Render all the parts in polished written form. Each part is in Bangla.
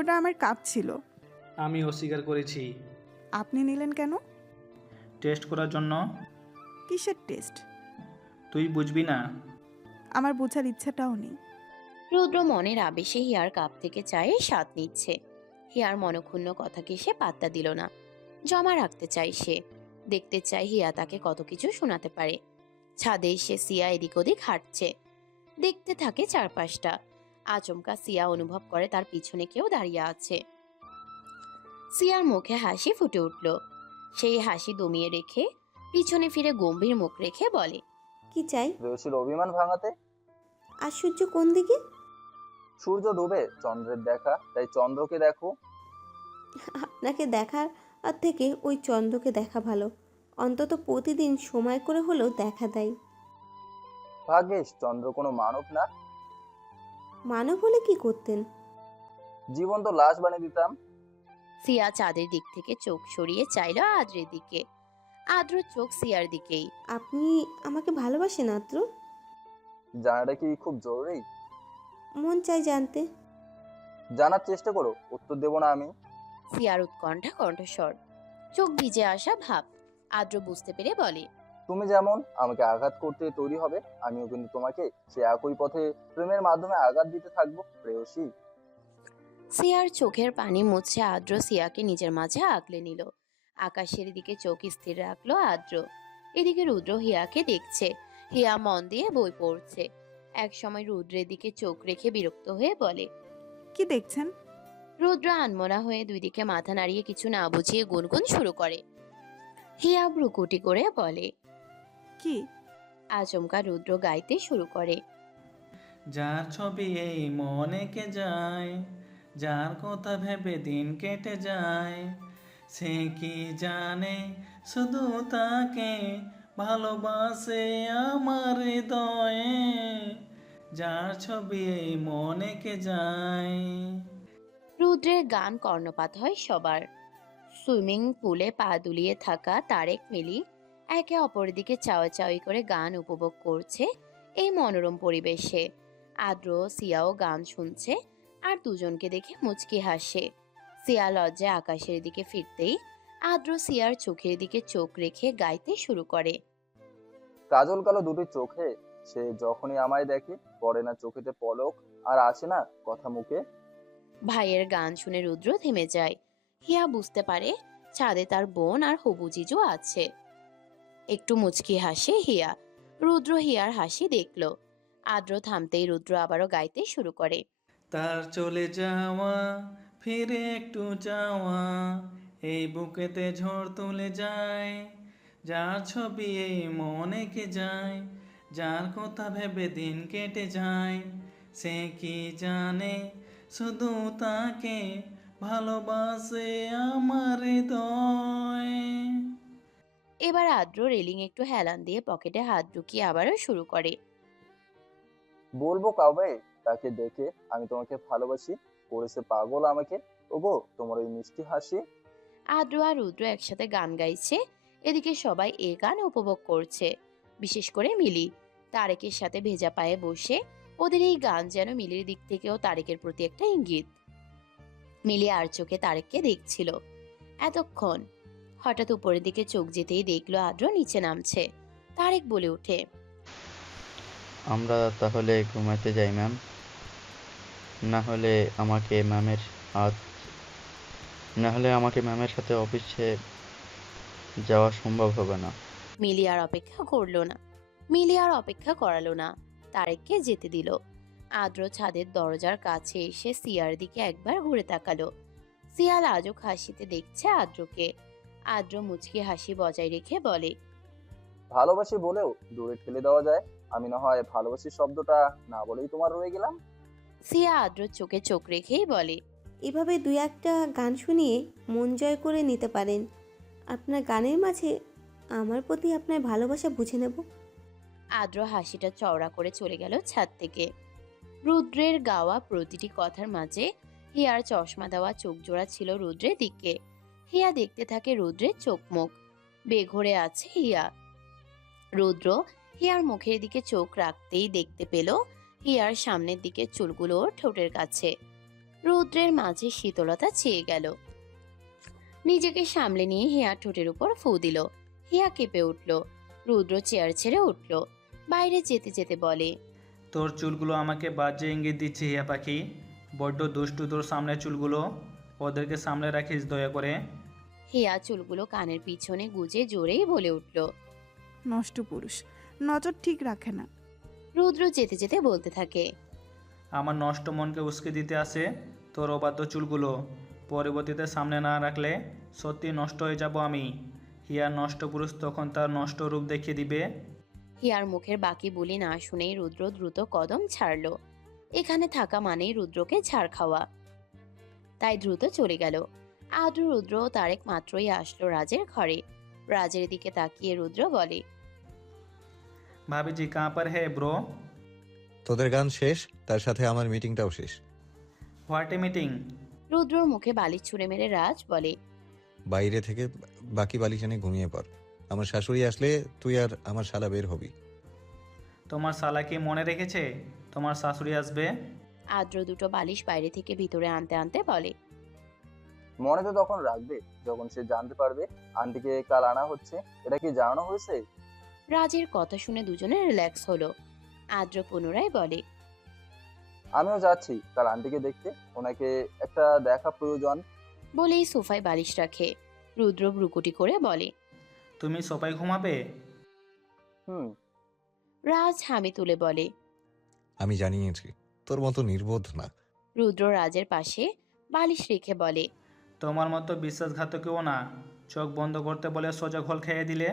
ওটা আমার কাপ ছিল। আমি অস্বীকার করেছি। আপনি নিলেন কেন? টেস্ট করার জন্য। কিসের টেস্ট? তুই বুঝবি না। আমার বোঝার ইচ্ছাটাও নেই। রুদ্র মনের আবেশে হিয়ার কাপ থেকে চায়ের স্বাদ নিচ্ছে। হিয়ার মনক্ষুণ্ণ কথাকে সে পাত্তা দিল না। জমা রাখতে চায় সে। দেখতে চায় হিয়া তাকে কত কিছু শোনাতে পারে। ছাদে এসে সিয়া এদিক ওদিক হাঁটছে। দেখতে থাকে চারপাশটা। আচমকা সিয়া অনুভব করে তার পিছনে কেউ দাঁড়িয়ে আছে। সিয়ার মুখে হাসি ফুটে উঠল। সেই হাসি দমিয়ে রেখে পিছনে ফিরে গম্ভীর মুখ রেখে বলে, কি চাই? প্রেয়সীর অভিমান ভাঙাতে। আশ্চর্য, কোন দিকে? সূর্য ডুবে চন্দ্রের দেখা, তাই চন্দ্রকে দেখো। আপনাকে দেখার আর থেকে ওই চন্দ্রকে দেখা ভালো। অন্তত প্রতিদিন সময় করে হলেও দেখা দেয়। ভাগ্যিস চন্দ্র কোনো মানব না। মানব হলে কি করতেন? জীবন্ত লাশ বানিয়ে দিতাম। সিয়া চাঁদের দিক থেকে চোখ সরিয়ে চাইল আদ্রের দিকে। আদ্র চোখ সিয়ার দিকেই। আপনি আমাকে ভালোবাসেন আদ্র? জানাটা কি খুব জরুরি? মন চাই জানতে। জানার চেষ্টা করো, উত্তর দেব না আমি। সিয়ার উৎকণ্ঠা কণ্ঠস্বর, চোখ ভিজে আসা ভাব। আদ্র বুঝতে পেরে বলে, তুমি যেমন আমাকে আঘাত করতে তৈরি হবে, আমিও কিন্তু তোমাকে সে একই পথে প্রেমের মাধ্যমে আঘাত দিতে থাকবো প্রেয়সী। সিয়ার চোখের পানি মুছে আদ্র সিয়াকে নিজের মাঝে আগলে নিল। আকাশের দিকে চোখ স্থির রাখলো আদ্র। এদিকে রুদ্র হিয়াকে দেখছে। হিয়া মন দিয়ে বই পড়ছে। এক সময় রুদ্রের দিকে চোখ রেখে বিরক্ত হয়ে বলে, কি দেখছেন? রুদ্র আনমনা হয়ে দুই দিকে মাথা নাড়িয়ে কিছু না বুঝিয়ে গুনগুন শুরু করে। হিয়া ভ্রুকুটি করে বলে, কি? আচমকা রুদ্র গাইতে শুরু করে, যার ছবি এই মনে কে যায়, যার কথা ভেবে দিন কেটে যায়, সে কি জানে শুধু তাকে ভালোবাসে আমার হৃদয়ে, যার ছবি এই মনে কে যায়। রুদ্রের গান কর্ণপাত হয় সবার। সুইমিং পুলে পা দুলিয়ে থাকা তারেক মিলি একে অপরের দিকে চাওয়াচাওয়ি করে গান উপভোগ করছে এই মনোরম পরিবেশে। আদ্র ও সিয়াও গান শুনছে আর দুজনকে দেখে মুচকি হাসে। সিয়া লজ্জায় আকাশের দিকে ফিরতেই আদ্র সিয়ার চোখের দিকে চোখ রেখে গাইতে শুরু করে, কাজল কালো দুটি চোখে সে যখনই আমায় দেখে, পড়ে না চোখেতে পলক, আর আসে না কথা মুখে। ভাইয়ের গান শুনে রুদ্র থেমে যায়। হিয়া বুঝতে পারে ছাদে তার বোন আর হবু জিজু আছে। একটু মুচকি হাসে হিয়া। রুদ্র হিয়ার হাসি দেখল। আদ্র থামতেই রুদ্র আবারও গাইতে শুরু করে, তার চলে যাওয়া ফিরে একটু যাওয়া, এই বুকেতে ঝড় তুলে যায়, যার ছবি এই মনে কে যায়, যার কথা ভেবে দিন কেটে যায়, সে কি জানে শুধু তাকে ভালোবাসে আমার হৃদয়। এবার আদ্র রেলিং একটু হেলান দিয়ে পকেটে হাত ঢুকিয়ে আবারও শুরু করে, বলবো কাউবে তাকে দেখে আমি তোমাকে ভালোবাসি, করেছে পাগল আমাকে, ওগো তোমার ওই মিষ্টি হাসি। আদ্র আর রুদ্র একসাথে গান গাইছে। এদিকে সবাই এ গান উপভোগ করছে। বিশেষ করে মিলি তারেকের সাথে ভেজা পায়ে বসে। ওদের এই গান যেন মিলির দিক থেকেও তারেকের প্রতি একটা ইঙ্গিত। মিলি আর চোখে তারেককে দেখছিল এতক্ষণ। হঠাৎ উপরের দিকে চোখ যেতেই দেখলো আদ্র নিচে নামছে। তারেক বলে ওঠে, আমরা তাহলে ঘুমাতে যাই ম্যাম, না হলে আমাকে ম্যামের হাত না হলে আমাকে ম্যামের সাথে অফিসে যাওয়া সম্ভব হবে না। মিলি আর অপেক্ষা করলো না। মিলি আর অপেক্ষা করালো না, তারেককে যেতে দিল। আদ্র ছাদের দরজার কাছে এসে সিয়ার দিকে একবার ঘুরে তাকালো। সিয়া লাজুক হাসিতে দেখছে আদ্রকে। আদ্র মুচকি হাসি বজায় রেখে বলে, ভালোবাসি বলেও দূরে ঠেলে দেওয়া যায়, আমি না হয় ভালোবাসি শব্দটা না বলেই তোমার রয়ে গেলাম। সিয়া আদ্রর চোখে চোখ রেখেই বলে, এভাবে দুই একটা গান শুনিয়ে মন জয় করে নিতে পারেন। আপনার গানের মাঝে আমার প্রতি আপনার ভালোবাসা বুঝে নেব। আদ্র হাসিটা চওড়া করে চলে গেল ছাদ থেকে। রুদ্রের গাওয়া প্রতিটি কথার মাঝে হিয়ার চশমা দেওয়া চোখ জোড়া ছিল রুদ্রের দিকে। হিয়া দেখতে থাকে রুদ্রের চোখ মুখ। বেঘরে আছে হিয়া। রুদ্র হিয়ার মুখের দিকে চোখ রাখতেই দেখতে পেল হিয়ার সামনের দিকে চুলগুলো ওর ঠোঁটের কাছে। রৌদ্রের মাঝে শীতলতা চেয়ে গেল। নিজেকে সামলে নিয়ে হিয়া ঠোঁটের উপর ফু দিল। হিয়া কেঁপে উঠল। রুদ্র চেয়ার ছেড়ে উঠল, বাইরে যেতে যেতে বলে, তোর চুলগুলো আমাকে বাজে ইঙ্গিত দিচ্ছে হিয়া পাখি। বড্ড দুষ্টু তোর সামনে চুলগুলো, ওদেরকে সামলে রাখিস দয়া করে। হিয়া চুলগুলো কানের পিছনে গুজে জোরেই বলে উঠল। নষ্ট পুরুষ, নজর ঠিক রাখে না। রুদ্র যেতে যেতে বলতে থাকে, আমার নষ্ট মনকে উস্কে দিতে আসে তোর অবাধ্য চুলগুলো। পরবর্তীতে সামনে না রাখলে সত্যি নষ্ট হয়ে যাব আমি। হিয়ার নষ্ট পুরুষ তখন তার নষ্ট রূপ দেখিয়ে দিবে। হিয়ার মুখের বাকি বুলি না শুনেই রুদ্র দ্রুত কদম ছাড়ল। এখানে থাকা মানেই রুদ্রকে ঝাড় খাওয়া, তাই দ্রুত চলে গেল। আদ্র, রুদ্র ও তারেক মাত্রই আসলো রাজের ঘরে। রাজের দিকে তাকিয়ে রুদ্র বলে, ভাবি জি কাঁ পার হে ব্রো? তোদের গান শেষ, তার সাথে আমার মিটিংটাও শেষ। What a meeting? রুদ্রর মুখে বালি ছুঁড়ে মেরে রাজ বলে, বাইরে থেকে বাকি বালিশ এনে ঘুমিয়ে পড়। আমার শাশুড়ি আসলে তুই আর আমার শালা বের হবি। তোমার শালা কি মনে রেখেছে তোমার শাশুড়ি আসবে? আদ্র দুটো বালিশ বাইরে থেকে ভিতরে আনতে আনতে বলে, মনে তো তখন রাখবে যখন সে জানতে পারবে আন্টিকে কাল আনা হচ্ছে। এটা কি জানানো হয়েছে? রাজের কথা শুনে দুজনে রিল্যাক্স হলো। আদ্র পুনরায় বলে, আমিও যাচ্ছি কাল আন্টিকে দেখতে, ওনাকে একটা দেখা প্রয়োজন। বলেই সোফায় বালিশ রাখে। রুদ্র ভ্রুকুটি করে বলে, তুমি সোফায় ঘুমাবে? হুম। রাজ হামি তুলে বলে, আমি জানিয়েছি, তোর মতো নির্বোধ না। রুদ্র রাজের পাশে বালিশ রেখে বলে, তোমার মতো বিশ্বাসঘাতকেও না। চোখ বন্ধ করতে বলে সোজা ঘোল খেয়ে দিলে।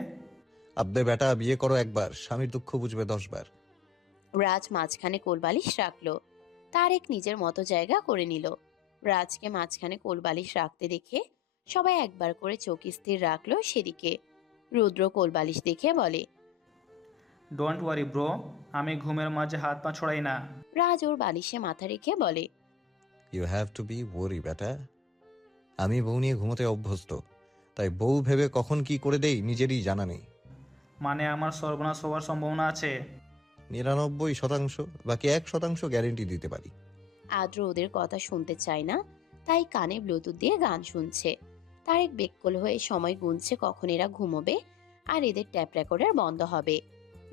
আব্বে বেটা, বিয়ে করো একবার, স্বামীর দুঃখ বুঝবে 10 বার। রাজ মাঝখানে কোলবালিশ রাখলো। তারেক নিজের মতো জায়গা করে নিল। রাজকে মাঝখানে কোলবালিশ রাখতে দেখে সবাই একবার করে চোখ স্থির রাখলো সেদিকে। রুদ্র কোলবালিশ দেখে বলে, ডোন্ট ওয়ারি ব্রো, আমি ঘুমের মাঝে হাত পা ছড়াই না। রাজ ওর বালিশে মাথা রেখে বলে, ইউ হ্যাভ টু বি ওয়ারি বেটা। আমি বউ নিয়ে ঘুমোতে অভ্যস্ত, তাই বউ ভেবে কখন কি করে দেই নিজেরই জানা নেই। মানে আমার সর্বনাশ হওয়ার সম্ভাবনা আছে? 99%, বাকি 1% গ্যারেন্টি দিতে পারি। আদ্র ওদের কথা শুনতে চায় না, তাই কানে ব্লুটুথ দিয়ে গান শুনছে। তারেক বেককল হয়ে সময় গুনছে কখন এরা ঘুমোবে আর এদের ট্যাপ রেকর্ডার বন্ধ হবে।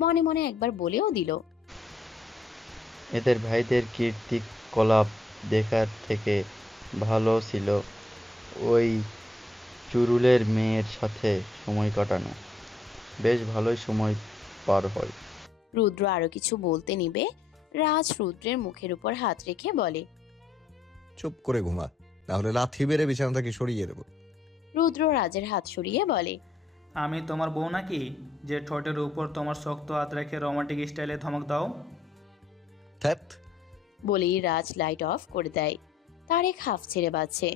মনে মনে একবার বলেও দিল, এদের ভাইদের কীর্তিকলাপ দেখার থেকে ভালো ছিল ওই চুরুলের মেয়ের সাথে সময় কাটানো। বেশ ভালোই সময় পার হয়। রুদ্র আরো কিছু বলতে নিবে, রাজ রুদ্রের মুখের উপর হাত রেখে বলে, চুপ করে ঘুমা, নাহলে লাথি বেড়ে বিছানা থেকে সরিয়ে দেবো। রুদ্র রাজের হাত সরিয়ে বলে, আমি তোমার বউ নাকি যে ঠোঁটের উপর তোমার শক্ত হাত রেখে রোমান্টিক স্টাইলে ধমক দাও? ধ্যাৎ। বলেই রাজ লাইট অফ করে দেয়। তারেক হাফ ছেড়ে বাঁচছে।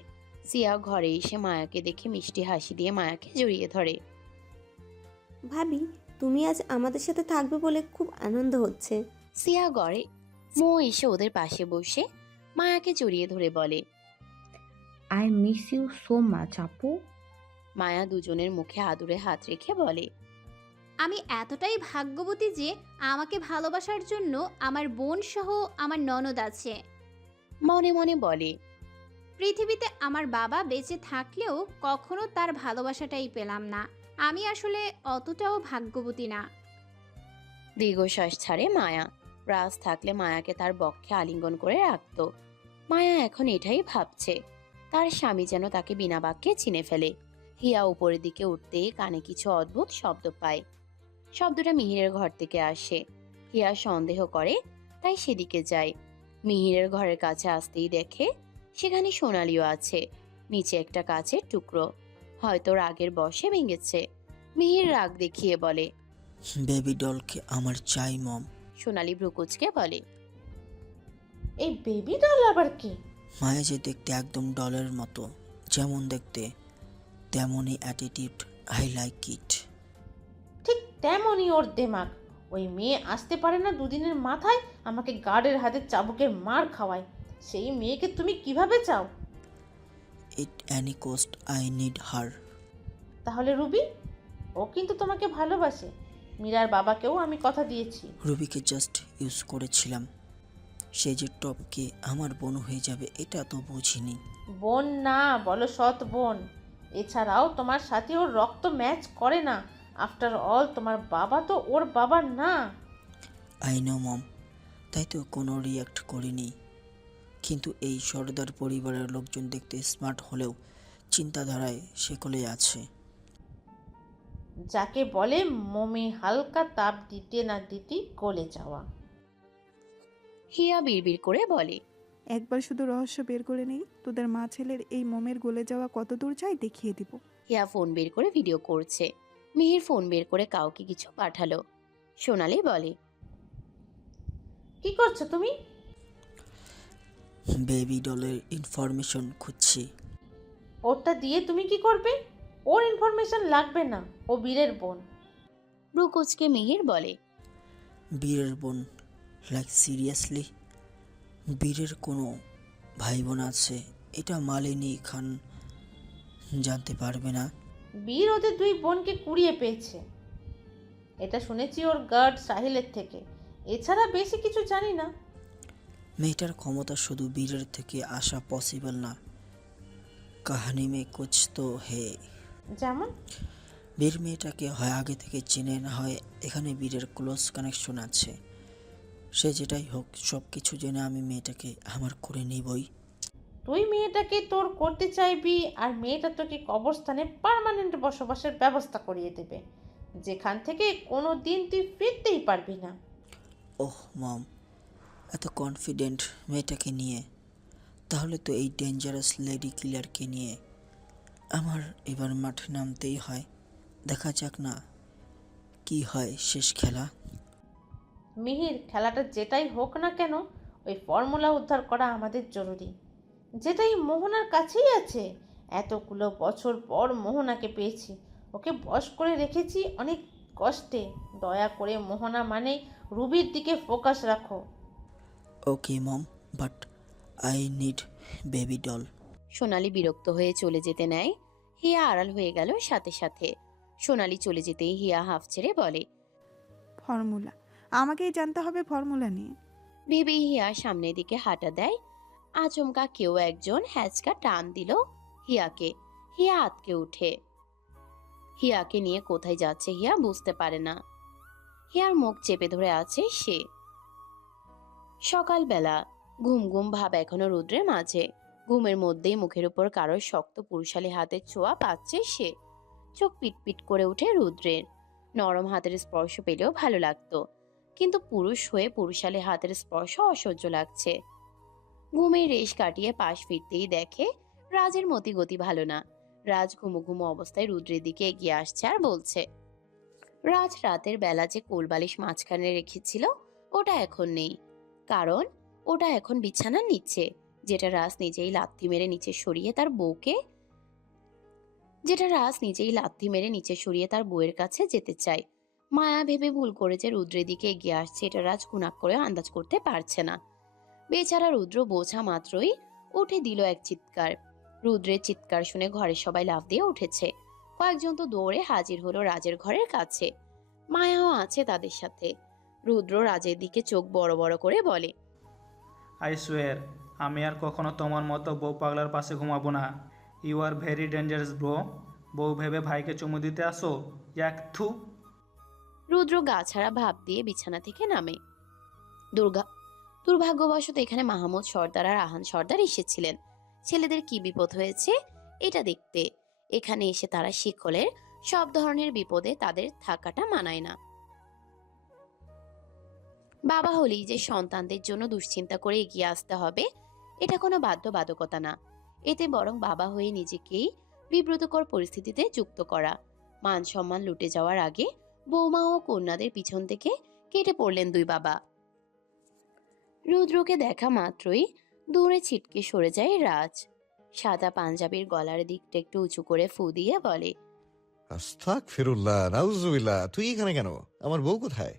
সিয়া ঘরে এসে মায়াকে দেখে মিষ্টি হাসি দিয়ে মায়াকে জড়িয়ে ধরে। ভাবি, তুমি আজ আমাদের সাথে থাকবে বলে খুব আনন্দ হচ্ছে। সিয়া ঘরে মো এসে ওদের পাশে বসে মায়াকে জড়িয়ে ধরে বলে, I miss you so much আপু। মায়া দুজনের মুখে আদুরে হাত রেখে বলে, আমি এতটাই ভাগ্যবতী যে আমাকে ভালোবাসার জন্য আমার বোন সহ আমার ননদ আছে। মনে মনে বলে, পৃথিবীতে আমার বাবা বেঁচে থাকলেও কখনো তার ভালোবাসাটাই পেলাম না। আমি আসলে অতটাও ভাগ্যবতী না। দীর্ঘশ্বাস ছাড়ে মায়া। রাজ থাকলে মায়াকে তার বক্ষে আলিঙ্গন করে রাখত। মায়া এখন এটাই ভাবছে, তার স্বামী যেন তাকে বিনা বাক্যে চিনে ফেলে। হিয়া উপরের দিকে উঠতেই কানে কিছু অদ্ভুত শব্দ পায়। শব্দটা মিহিরের ঘর থেকে আসে। হিয়া সন্দেহ করে, তাই সেদিকে যায়। মিহিরের ঘরের কাছে আসতেই দেখে সেখানে সোনালিও আছে, নিচে একটা কাচের টুকরো, হয়তো রাগের বশে ভেঙেছে। মিহির রাগ দেখিয়ে বলে, বেবি ডলকে আমার চাই মম। সোনালি ভ্রুকুচকে বলে, এই বেবি ডল আবার কি? মায়া যে দেখতে একদম ডলের মতো, যেমন দেখতে তেমনই অ্যাটিটিউড। I like it. ঠিক তেমনই ওর দেমাগ। ওই মেয়ে আসতে পারে না দুদিনের মাথায় আমাকে গার্ডের হাতে চাবুকের মার খাওয়ায়। সেই মেয়েকে তুমি কিভাবে চাও? ইট Annie coast, I need her. তাহলে রুবি? ও কিন্তু তোমাকে ভালোবাসে। মীরার বাবাকেও আমি কথা দিয়েছি। রুবিকে জাস্ট ইউজ করেছিলাম, সে যে টপকে আমার বোন হয়ে যাবে এটা তো বুঝিনি। বোন না, বলো সৎ বোন। এছাড়াও তোমার সাথে ওর রক্ত ম্যাচ করে না। আফটার অল তোমার বাবা তো ওর বাবা না। আই নো মম, তাই তো কোনো রিয়াক্ট করিনি। কিন্তু এই সর্দার পরিবারের লোকজন দেখতে স্মার্ট হলেও চিন্তাধারায় সেকলে আছে। যাকে বলে মোমে হালকা তাপ দিতে না দিতেই গলে যাওয়া। হিয়া বিড়বিড় করে বলে, একবার শুধু রহস্য বের করে নেই, তোদের মা ছেলের এই মোমের গলে যাওয়া কত দূর যায় দেখিয়ে দিব। হিয়া ফোন বের করে ভিডিও করছে। মিহির ফোন বের করে কাউকে কিছু পাঠালো। সোনালি বলে, কি করছো তুমি? বেবি ডলের ইনফরমেশন খুঁজছি। ওরটা দিয়ে তুমি কি করবে? ওর ইনফরমেশন লাগবে না, ও বীরের বোন। ব্রুকুচকে মিহির বলে, বীরের বোন? Like seriously? বীরের কোনো ভাই বোন আছে? এটা মালিনী খান জানতে পারবে না? বীর ওদের দুই বোনকে কুড়িয়ে পেয়েছে, এটা শুনেছি ওর গার্ড সাহিলের থেকে। এছাড়া বেশি কিছু জানি না। মেয়েটার ক্ষমতা শুধু বীরের থেকে আসা পসিবল না। কাহানি মে কুছ তো হে। যেমন? বীর মেয়েটাকে হয় আগে থেকে চেনে, না হয় এখানে বীরের ক্লোজ কানেকশন আছে। সে যেটাই হোক, সব কিছু জেনে আমি মেয়েটাকে আমার করে নিবই। তুই মেয়েটাকে তোর করতে চাইবি, আর মেয়েটা তোকে কবরস্থানে পার্মানেন্ট বসবাসের ব্যবস্থা করিয়ে দেবে, যেখান থেকে কোনো দিন তুই ফিরতেই পারবি না। ওহ মম, এত কনফিডেন্ট মেয়েটাকে নিয়ে? তাহলে তো এই ডেঞ্জারাস লেডি কিলারকে নিয়ে আমার এবার মাঠে নামতেই হয়। দেখা যাক না কি হয় শেষ খেলা। মিহির, খেলাটা যেটাই হোক না কেন, ওই ফর্মুলা উদ্ধার করা আমাদের জরুরি, যেটাই মোহনার কাছেই আছে। এতগুলো বছর পর মোহনাকে পেয়েছি, ওকে বশ করে রেখেছি অনেক কষ্টে। দয়া করে মোহনা মানে রুবির দিকে ফোকাস রাখো। Okay mom, but I need baby doll. Sonali বিরক্ত হয়ে চলে যেতে নেয়। হিয়া আড়াল হয়ে গেল সাথে সাথে। সোনালি চলে যেতেই হিয়া হাফ ছেড়ে বলে, ফর্মুলা? আমাকেই জানতে হবে ফর্মুলা নিয়ে? ভেবে হিয়া সামনের দিকে হাঁটা দেয়। আচমকা কেউ একজন হ্যাচকা টান দিল হিয়াকে। হিয়া আতকে উঠে। হিয়াকে নিয়ে কোথায় যাচ্ছে হিয়া বুঝতে পারে না। হিয়ার মুখ চেপে ধরে আছে সে। সকালবেলা। ঘুম ঘুম ভাব এখনো রুদ্রের মাঝে। ঘুমের মধ্যেই মুখের উপর কারোর শক্ত পুরুষালী হাতের ছোঁয়া পাচ্ছে সে। চোখ পিটপিট করে উঠে রুদ্রের। নরম হাতের স্পর্শ পেলেও ভালো লাগতো, কিন্তু পুরুষ হয়ে পুরুষালী হাতের স্পর্শ অসহ্য লাগছে। ঘুমের রেশ কাটিয়ে পাশ ফিরতেই দেখে রাজের মতি গতি ভালো না। রাজ ঘুমো ঘুমো অবস্থায় রুদ্রের দিকে এগিয়ে আসছে আর বলছে, রাজ রাতের বেলা যে কোলবালিশ মাঝখানে রেখেছিল ওটা এখন নেই, কারণ ওটা এখন বিছানার নিচে, যেটা রাজ নিজেই লাথি মেরে নিচে সরিয়ে তার বউয়ের কাছে যেতে চায়। মায়া ভেবে ভুল করেছে রুদ্রের দিকে এগিয়ে আসছে, এটা রাজ খুনাক করে আন্দাজ করতে পারছে না। বেচারা রুদ্র বোঝা মাত্রই উঠে দিল এক চিৎকার। রুদ্রের চিৎকার শুনে ঘরের সবাই লাফ দিয়ে উঠেছে। কয়েকজন তো দৌড়ে হাজির হলো রাজের ঘরের কাছে। মায়াও আছে তাদের সাথে। রুদ্র রাজের দিকে চোখ বড় বড় করে বলে, আই সোয়ার, আমি আর কখনো তোমার মতো বউ পাগলার পাশে ঘুমাবো না। You are very dangerous bro. বউ ভেবে ভাইকে চুমু দিতে আসো, এক থু। রুদ্র গা ছাড়া ভাব দিয়ে বিছানা থেকে নামে। দুর্ভাগ্যবশত এখানে মাহমুদ সর্দার আর আহান সর্দার এসেছিলেন ছেলেদের কি বিপদ হয়েছে এটা দেখতে। এখানে এসে তারা শিকলের সব ধরনের বিপদে তাদের থাকাটা মানায় না। বাবা হলেই যে সন্তানদের জন্য দুশ্চিন্তা করে এগিয়ে আসতে হবে এটা কোনো বাধ্যবাধকতা না। এতে বরং বাবা হয়ে নিজেকেই বিব্রতকর পরিস্থিতিতে যুক্ত করা। মান সম্মান লুটে যাওয়ার আগে বৌমা ও কন্যাদের পিছন থেকে কেটে পড়লেন দুই বাবা। রুদ্রকে দেখা মাত্রই দূরে ছিটকে সরে যায় রাজ। সাদা পাঞ্জাবির গলার দিকটা একটু উঁচু করে ফু দিয়ে বলে, আস্তাগফিরুল্লাহ, নাউজুবিল্লাহ। তুই এখানে কেন? আমার বউ কোথায়?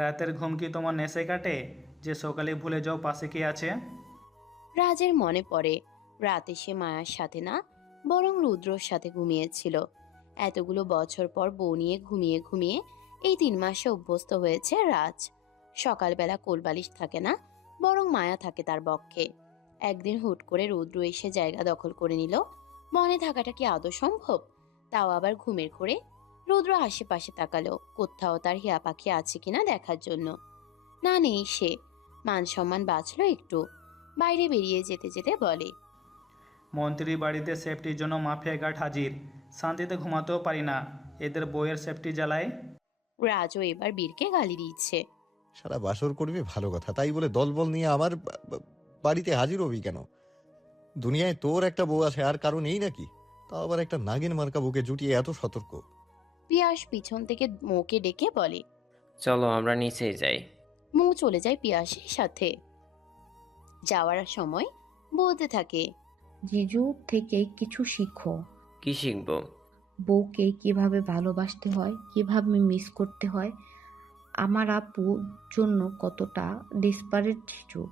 রাতের ঘুম কি তোমার নেশে কাটে যে সকালে ভুলে যাও পাশে কে আছে? রাজের মনে পড়ে রাতে সে মায়ার সাথে না, বরং রুদ্রর সাথে ঘুমিয়েছিল। এতগুলো বছর পর বউ নিয়ে ঘুমিয়ে ঘুমিয়ে এই 3 মাসে অভ্যস্ত হয়েছে রাজ। সকালবেলা কোলবালিশ থাকে না, বরং মায়া থাকে তার পক্ষে। একদিন হুট করে রৌদ্র এসে জায়গা দখল করে নিল। মনে থাকাটা কি আদৌ সম্ভব? তাও আবার ঘুমের ঘোরে। রৌদ্র আশেপাশে তাকালো, কোথাও তার হিয়া পাখি আছে কিনা দেখার জন্য। না, নেই সে। মান সম্মান বাঁচলো একটু। বাইরে বেরিয়ে যেতে যেতে বলে, মন্ত্রী বাড়িতে সেফটির জন্য মাফিয়া গার্ড হাজির। শান্তিতে ঘুমাতেও পারি না, এদের বইয়ের সেফটি জ্বালায়। রাজও এবার বীরকে গালি দিচ্ছে। সারা বাসর করবি ভালো কথা, তাই বলে দলবল নিয়ে আমার বাড়িতে হাজির হবি কেন? দুনিয়ায় তোর একটা বউ আছে, আর কারণ এই নাকি? তাও আবার একটা নাগিন মার্কা বুকে জুটিয়ে এত সতর্ক। পিয়াস পিছন থেকে মৌকে ডেকে বলে। চলো আমরা নিচে যাই। মৌ চলে যায় পিয়াসের সাথে। যাওয়ার সময় বলতে থাকে, জিজু থেকে কিছু শিখো। কি শিখবো? বউকে কিভাবে ভালোবাসতে হয়, কিভাবে মিস করতে হয়। আমার আপুর জন্য কতটা ডেসপারেট জিজু,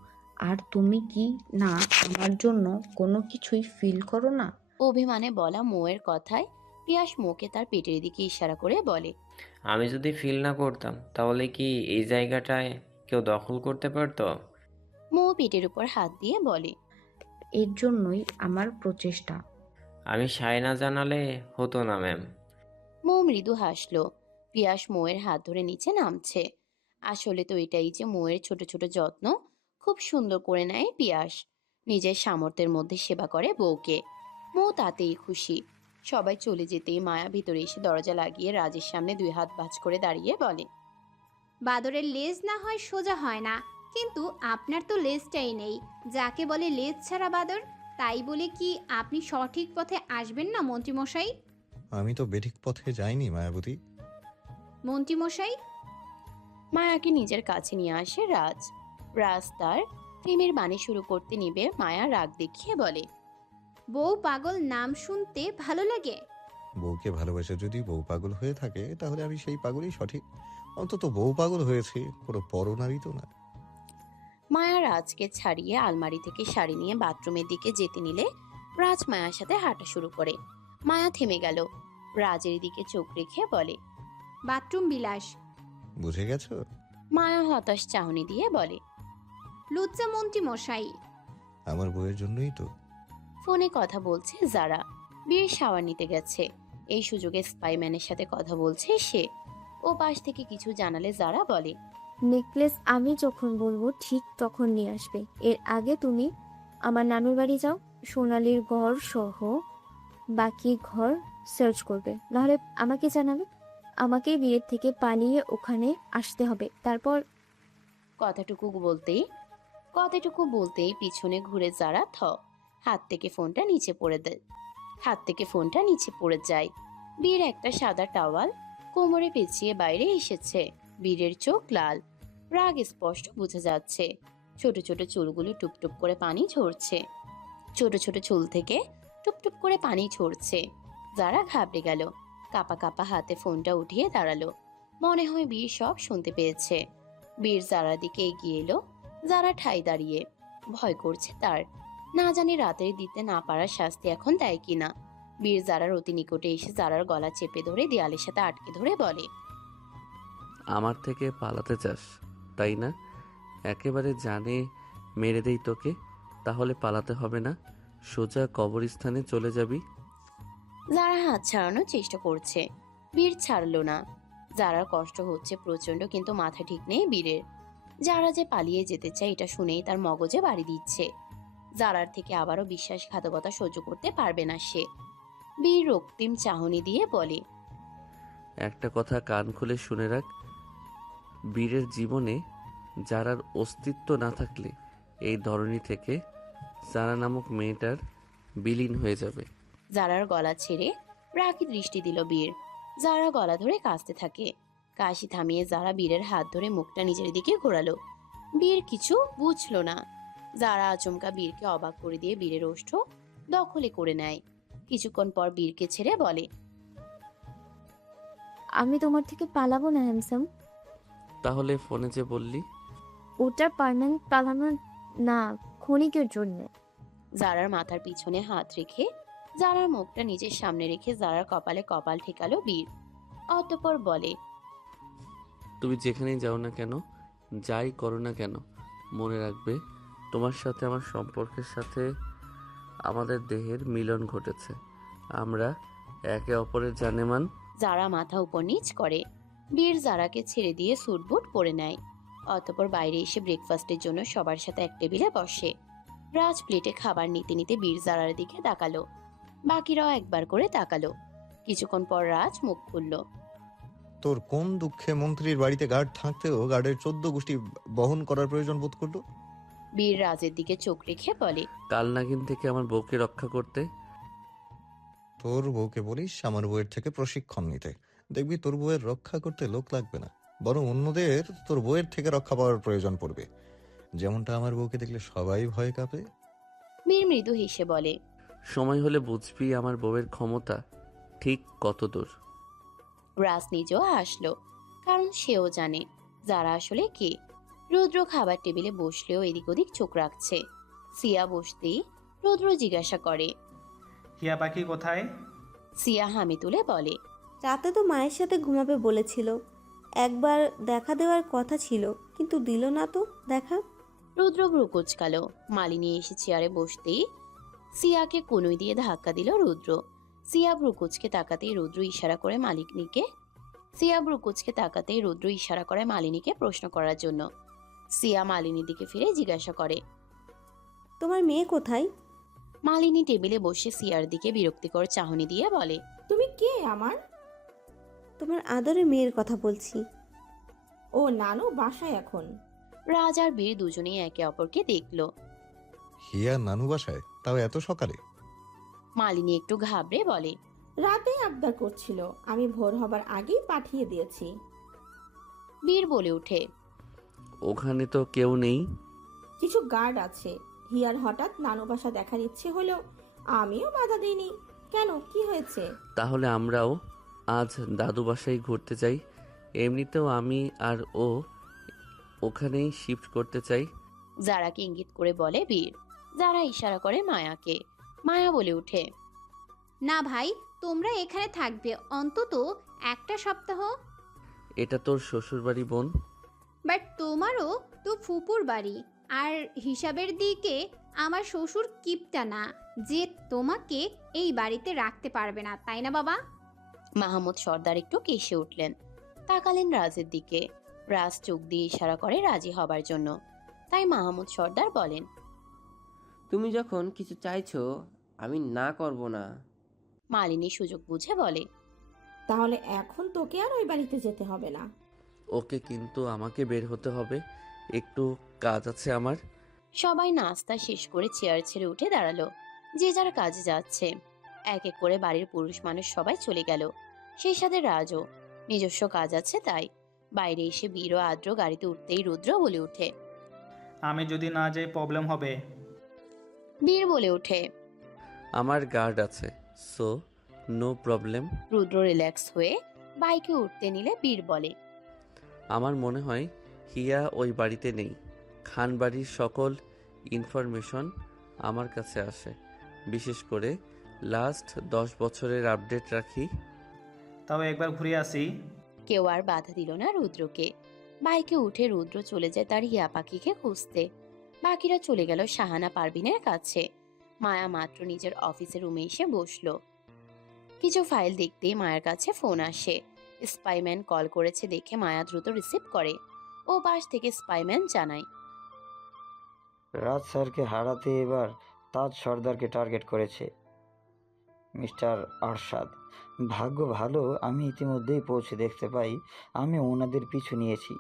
আর তুমি কি না আমার জন্য কোনো কিছুই ফিল করো না? অভিমানে বলা মৌয়ের কথায় পিয়াস মৌকে তার পেটের দিকে ইশারা করে বলে, আমি যদি ফিল না করতাম তাহলে কি এই জায়গাটায় কেউ দখল করতে পারতো? মৌ পেটের উপর হাত দিয়ে বলে, এর জন্যই আমার প্রচেষ্টা। আমি সায় না জানালে হতো না ম্যাম। মৌ মৃদু হাসলো। পিয়াস মৌয়ের হাত ধরে নিচে নামছে। আসলে তো এটাই যে মৌয়ের ছোট ছোট যত্ন খুব সুন্দর করে নেয় পিয়াস। নিজের সামর্থ্যের মধ্যে সেবা করে বউকে। মৌ তাতেই খুশি। সবাই চলে যেতেই মায়া ভিতরে এসে দরজা লাগিয়ে রাজের সামনে 2 হাত ভাঁজ করে দাঁড়িয়ে বলে, বাদরের লেজ না হয় সোজা হয় না, কিন্তু আপনার তো লেজটাই নেই। যাকে বলে লেজ ছাড়া বাদর, তাই বলে কি আপনি সঠিক পথে আসবেন না মন্ত্রীমশাই? আমি তো বেঠিক পথে যাইনি মায়াবতী। মন্ত্রীমশাই, মায়াকে নিজের কাছে নিয়ে আসে রাজ। রাজ তার প্রেমের বাণী শুরু করতে নিবে, মায়া রাগ দেখিয়ে বলে, বউ পাগল নাম শুনতে ভালো লাগে? বউকে ভালোবাসে যদি বউ পাগল হয়ে থাকে, তাহলে আমি সেই পাগলই সঠিক। অন্তত বউ পাগল হয়েছে, কোনো পরনারী তো না। মায়া রাজকে ছাড়িয়ে আলমারি থেকে শাড়ি নিয়ে বাথরুমের দিকে যেতে নিলে রাজ মায়ার সাথে হাঁটা শুরু করে। মায়া থেমে গেল। রাজের দিকে চোখ রেখে বলে, বাথরুম বিলাস। বুঝে গেছো? মায়া হতাশ চাহনি দিয়ে বলে, লুচ্চা মন্ত্রীমশাই। আমার বউয়ের জন্যই তো। ফোনে কথা বলছে যারা। বীর শাওয়ার নিতে গেছে। এই সুযোগে স্পাইম্যানের সাথে কথা বলছে সে। ও পাশ থেকে কিছু জানালে যারা বলে, নেকলেস আমি যখন বলবো ঠিক তখন নিয়ে আসবে। এর আগে তুমি আমার নানুর বাড়ি যাও, সোনালির ঘর সহ বাকি ঘর সার্চ করবে, নাহলে আমাকে জানাবে। আমাকে বিয়ের থেকে পালিয়ে ওখানে আসতে হবে। তারপর কথাটুকু বলতেই পিছনে ঘুরে যারা হাত থেকে ফোনটা নিচে পড়ে যায়। বীর একটা সাদা টাওয়াল কোমরে পেঁচিয়ে বাইরে এসেছে। বীরের চোখ লাল, রাগ স্পষ্ট বোঝা যাচ্ছে। ছোট ছোট চুলগুলো টুপটুপ করে পানি ঝরছে। ছোট ছোট চুল থেকে টুপটুপ করে পানি ঝরছে। যারা ঘাবড়ে গেল, কাপা কাপা হাতে ফোনটা উঠিয়ে দাঁড়ালো। মনে হয় বীর সব শুনতে পেয়েছে। বীর যারার দিকে এগিয়ে এলো। যারা ঠাই দাঁড়িয়ে, ভয় করছে তার। না জানি রাতের দিতে না পারার শাস্তি এখন দেয় কিনা। বীর যারার অতি নিকটে এসে যারার গলা চেপে ধরে দেয়ালের সাথে আটকে ধরে বলে, আমার থেকে পালাতে চাস তাই না? একেবারে জানে মেরে দেই তোকে, তাহলে পালাতে হবে না, সোজা কবরস্থানে চলে যাবি। যারা হাত ছাড়ানোর চেষ্টা করছে, বীর ছাড়লো না। যারার কষ্ট হচ্ছে প্রচন্ড, কিন্তু মাথা ঠিক নেই বীরের। যারা যে পালিয়ে যেতে চায় এটা শুনেই তার মগজে বাড়ি দিচ্ছে। যারার থেকে আবারও বিশ্বাসঘাতকতা সহ্য করতে পারবে না সে। বীর রক্তিম চাহনি দিয়ে বলে, একটা কথা কান খুলে শুনে রাখ, বীরের জীবনে যারার অস্তিত্ব না থাকলে এই ধরনী থেকে সারা নামক মেয়েটার বিলীন হয়ে যাবে। যারার গলা ছেড়ে রাগী দৃষ্টি দিল বীর। যারা গলা ধরে কাশতে থাকে। কাশি থামিয়ে যারা বীরের হাত ধরে মুখটা নিজের দিকে ঘোরালো। বীর কিছু বুঝলো না। যারা আচমকা বীরকে অবাক করে দিয়ে বীরের ওষ্ঠ দখলে করে নেয়। কিছুক্ষণ পর বীরকে ছেড়ে বলে, আমি তোমার থেকে পালাবো না হ্যামসাম। তাহলে ফোনে যে বললি? ওটা পার্মানেন্ট পালানো না, ক্ষণিকের জন্য। জারার মাথার পিছনে হাত রেখে জারার মুখটা নিজের সামনে রেখে জারার কপালে কপাল ঠেকালো বীর। অতঃপর বলে, তুমি যেখানেই যাও না কেন, যাই করো না কেন, মনে রাখবে, তোমার সাথে আমার সম্পর্কের সাথে আমাদের দেহের মিলন ঘটেছে। আমরা একে অপরের জানেমান। যারা মাথা উপর নিচ করে। বীর যারাকে ছেড়ে দিয়ে স্যুটবুট পরে নেয়। অতঃপর বাইরে এসে ব্রেকফাস্টের জন্য সবার সাথে এক টেবিলে বসে। রাজ প্লেটে খাবার নিতে নিতে বীর জারার দিকে তাকালো। বাকিরাও একবার করে তাকালো। কিছুক্ষণ পর রাজ মুখ খুলল। তোর কোন দুঃখে মন্ত্রীর বাড়িতে গার্ড থাকতেও গার্ডের 14 গোষ্ঠী বহন করার প্রয়োজন বোধ করলো? বীর রাজের দিকে চোখ রেখে বলে, কাল নাগিন থেকে আমার বউকে রক্ষা করতে। তোর বউকে বলিস আমার বউয়ের থেকে প্রশিক্ষণ নিতে। দেখবি তোর বউয়ের রক্ষা করতে লোক লাগবে না, বরং অন্যদের তোর বউয়ের থেকে রক্ষা পাওয়ার প্রয়োজন পড়বে। যেমনটা আমার বউকে দেখলে সবাই ভয় কাঁপে। বীর মৃদু হেসে বলে, সময় হলে বুঝবি আমার বউয়ের ক্ষমতা ঠিক কত দূর। রাজ নিজেও হাসলো, কারণ সেও জানে যারা আসলে কে। রুদ্র খাবার টেবিলে বসলেও এদিক ওদিক চোখ রাখছে। সিয়া বসতেই রুদ্র জিজ্ঞাসা করে, হিয়া পাখি কোথায়? সিয়া হামি তুলে বলে, রাতে তো মায়ের সাথে ঘুমাবে বলেছিল। একবার দেখা দেওয়ার কথা ছিল, কিন্তু দিল না তো দেখা। রুদ্র ভ্রু কুচকালো। মালিনী এসে চেয়ারে বসতেই সিয়াকে কনুই দিয়ে ধাক্কা দিল রুদ্র। সিয়া ভ্রু কুচকে তাকাতেই রুদ্র ইশারা করে মালিনীকে প্রশ্ন করার জন্য। সিয়া মালিনীর দিকে ফিরে জিজ্ঞাসা করে, তোমার মেয়ে কোথায়? মালিনী টেবিলে বসে সিয়ার দিকে বিরক্তিকর চাহনি দিয়ে বলে, তুমি কে আমার? তোমার আদরের মেয়ের কথা বলছি। ও নানু বাসায় এখন। রাজ আর বীর দুজনেই একে অপরকে দেখলো। হিয়া নানু বাসায়, তাও এত সকালে? মালিনী একটু ঘাবড়ে বলে, রাতে আবদার করছিল, আমি ভোর হবার আগেই পাঠিয়ে দিয়েছি। বীর বলে উঠে, ওখানে তো কেউ নেই। কিছু গার্ড আছে। হিয়ার হঠাৎ নানু বাসা দেখার ইচ্ছে হলেও আমিও বাধা দিইনি। কেন, কি হয়েছে? তাহলে আমরাও আজ দাদু বাসায় ঘুরতে যাই। এমনিতেও আমি আর ও ওখানেই শিফট করতে চাই। যারাকে ইঙ্গিত করে বলে বীর। যারা ইশারা করে মায়াকে। মায়া বলে উঠে, না ভাই, তোমরা এখানে থাকবে অন্তত একটা সপ্তাহ। এটা তোর শ্বশুর বাড়ি বোন। বাট তোমারও তো ফুপুর বাড়ি। আর হিসাবের দিকে আমার শ্বশুর কিপটা না যে তোমাকে এই বাড়িতে রাখতে পারবে না, তাই না বাবা? মাহমুদ সর্দার একটু কেসে উঠলেন। তাকালেন রাজের দিকে। রাজ চোখ দিয়ে ইশারা করে রাজি হবার জন্য। তাই মাহমুদ সর্দার বলেন, তুমি যখন কিছু চাইছো আমি না করব না। মালিনী সুযোগ বুঝে বলে, তাহলে এখন তোকে আর ওই বাড়িতে যেতে হবে না। ওকে, কিন্তু আমাকে বের হতে হবে, একটু কাজ আছে আমার। সবাই নাস্তা শেষ করে চেয়ার ছেড়ে উঠে দাঁড়ালো। যে যার কাজে যাচ্ছে। এক এক করে বাড়ির পুরুষ মানুষ সবাই চলে গেল। সেই সাথে রাজও। নিজস্ব কাজ আছে তাই। বাইরে এসে বীর ও আদ্র গাড়িতে উঠতেই রুদ্র বলে উঠে, আমি যদি না যাই প্রবলেম হবে। বীর বলে উঠে, আমার গার্ড আছে, সো নো প্রবলেম। রুদ্র রিল্যাক্স হয়ে বাইকে উঠতে নিলে বীর বলে, আমার মনে হয় হিয়া ওই বাড়িতে নেই। খান বাড়ির সকল ইনফরমেশন আমার কাছে আসে, বিশেষ করে লাস্ট 10 বছরের আপডেট রাখি। তাও একবার ঘুরে আসি। কেউ আর বাধা দিল না রুদ্রকে। বাইকে উঠে রুদ্র চলে যায় তার হিয়া পাখিকে খুঁজতে। বাকিরা চলে গেল শাহানা পারভিনের কাছে। মায়া মাত্র নিজের অফিসের রুমে এসে বসলো। কিছু ফাইল দেখতেই মায়ের কাছে ফোন আসে। স্পাইম্যান কল করেছে দেখে মায়া দ্রুত রিসিভ করে। ও পাশ থেকে স্পাইম্যান জানায়, রাজ স্যারকে হারাতে এবার তাজ সর্দারকে টার্গেট করেছে মিস্টার আরশাদ। ভাগ্য ভালো আমি ইতিমধ্যেই পৌঁছে দেখতে পাই আমি ওনাদের পিছু নিয়েছি।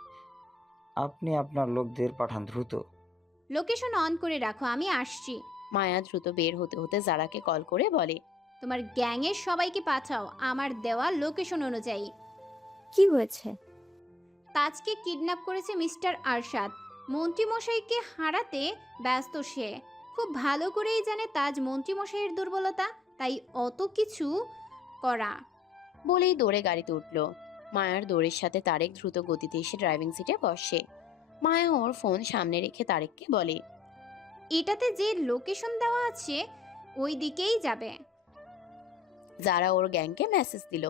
আপনি আপনার লোকদের পাঠান দ্রুত। লোকেশন অন করে রাখো, আমি আসছি। মায়া দ্রুত বের হতে হতে জারাকে কল করে বলে, তোমার গ্যাংয়ের সবাইকে পাঠাও আমার দেওয়া লোকেশন অনুযায়ী। কি হয়েছে? তাজকে কিডন্যাপ করেছে মিস্টার আরশাদ। মন্ত্রীমশাইকে হারাতে ব্যস্ত সে। খুব ভালো করেই জানে তাজ মন্ত্রীমশাইয়ের দুর্বলতা, তাই অত কিছু করা। বলেই দৌড়ে গাড়িতে উঠল। মায়ার দৌড়ের সাথে তারেক দ্রুত গতিতে এসে ড্রাইভিং সিটে বসে। মায়া ওর ফোন সামনে রেখে তারেককে বলে, এটাতে যে লোকেশন দেওয়া আছে ওই দিকেই যাবে। যারা ওর গ্যাংকে মেসেজ দিল।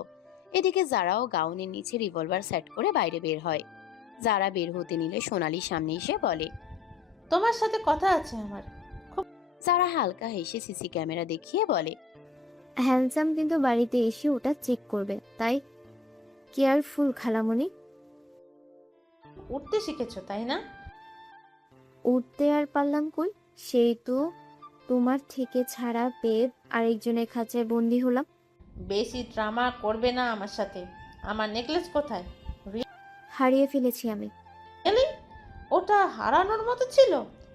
এদিকে যারাও গাউনের নিচে রিভলভার সেট করে বাইরে বের হয়। যারা বের হতে নিলে সোনালি সামনে এসে বলে, তোমার সাথে কথা আছে আমার। যারা হালকা হেসে সিসি ক্যামেরা দেখিয়ে বলে, হ্যান্ডসাম কিন্তু বাড়িতে এসে ওটা চেক করবে, তাই কেয়ারফুল খালামণি। উঠতে শিখেছো তাই না? উঠতে আর পারলাম কই, সেই তো তোমার থেকে ছাড়া পেয়ে আরেকজনের খাঁচায় বন্দি হলাম। বেশি ড্রামা করবে না আমার সাথে। আমার নেকলেস কোথায়? হারিয়ে ফেলেছি আমি। এলি, ওটা হারানোর মতো ছিল?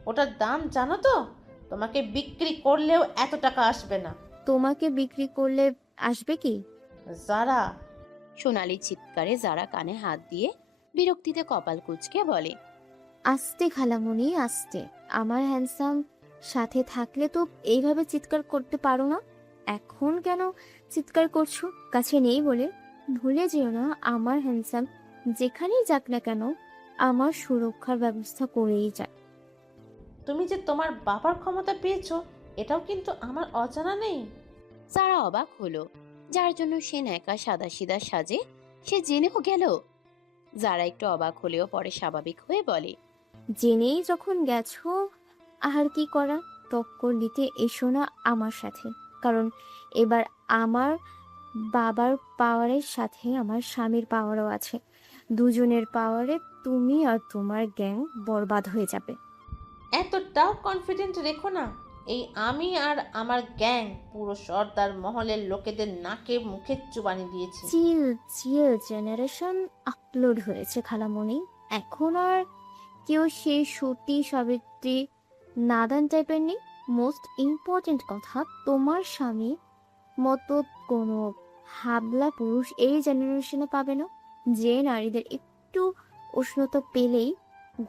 ওটার দাম জানো তো? তোমাকে বিক্রি করলেও এত টাকা আসবে না। তোমাকে বিক্রি করলে আসবে কি? যারা। সোনালির চিৎকারে যারা কানে হাত দিয়ে বিরক্তিতে কপাল কুঁচকে বলে, আস্তে খালামণি আস্তে। আমার হ্যান্ডসাম সাথে থাকলে তো এইভাবে চিৎকার করতে পারো না। এখন কেন চিৎকার করছো? কাছে নেই বলে? ভুলে যেও না, আমার হ্যান্ডসাম যেখানেই যাক না কেন আমার সুরক্ষার ব্যবস্থা করেই যায়। তুমি যে তোমার বাবার ক্ষমতা পেয়েছো এটাও কিন্তু আমার অজানা নেই। যারা অবাক হলো, যার জন্য সে ন্যাকা সাদাসিধা সাজে সে জেনেও গেল। যারা একটু অবাক হলেও পরে স্বাভাবিক হয়ে বলে, জেনেই যখন গেছো আর কি করা, টক্কর দিতে এসো না আমার সাথে। কারণ এবার আমার বাবার পাওয়ারের সাথে আমার স্বামীর পাওয়ারও আছে। দুজনের পাওয়ারে তুমি আর তোমার গ্যাং বরবাদ হয়ে যাবে। এতটাও কনফিডেন্ট রেখো না। এই আমি আর আমার গ্যাং পুরো সর্দার মহলের লোকেদের নাকে মুখে চুবানি দিয়েছি। চিল চিল জেনারেশন আপলোড হয়েছে খালামণি। এখন আর কেউ সেই সতী সাবিত্রী নাদান টাইপের নেই। মোস্ট ইম্পর্টেন্ট কথা, তোমার স্বামী মতো কোনো হাবলা পুরুষ এই জেনারেশনে পাবে না, যে নারীদের একটু উষ্ণতা পেলেই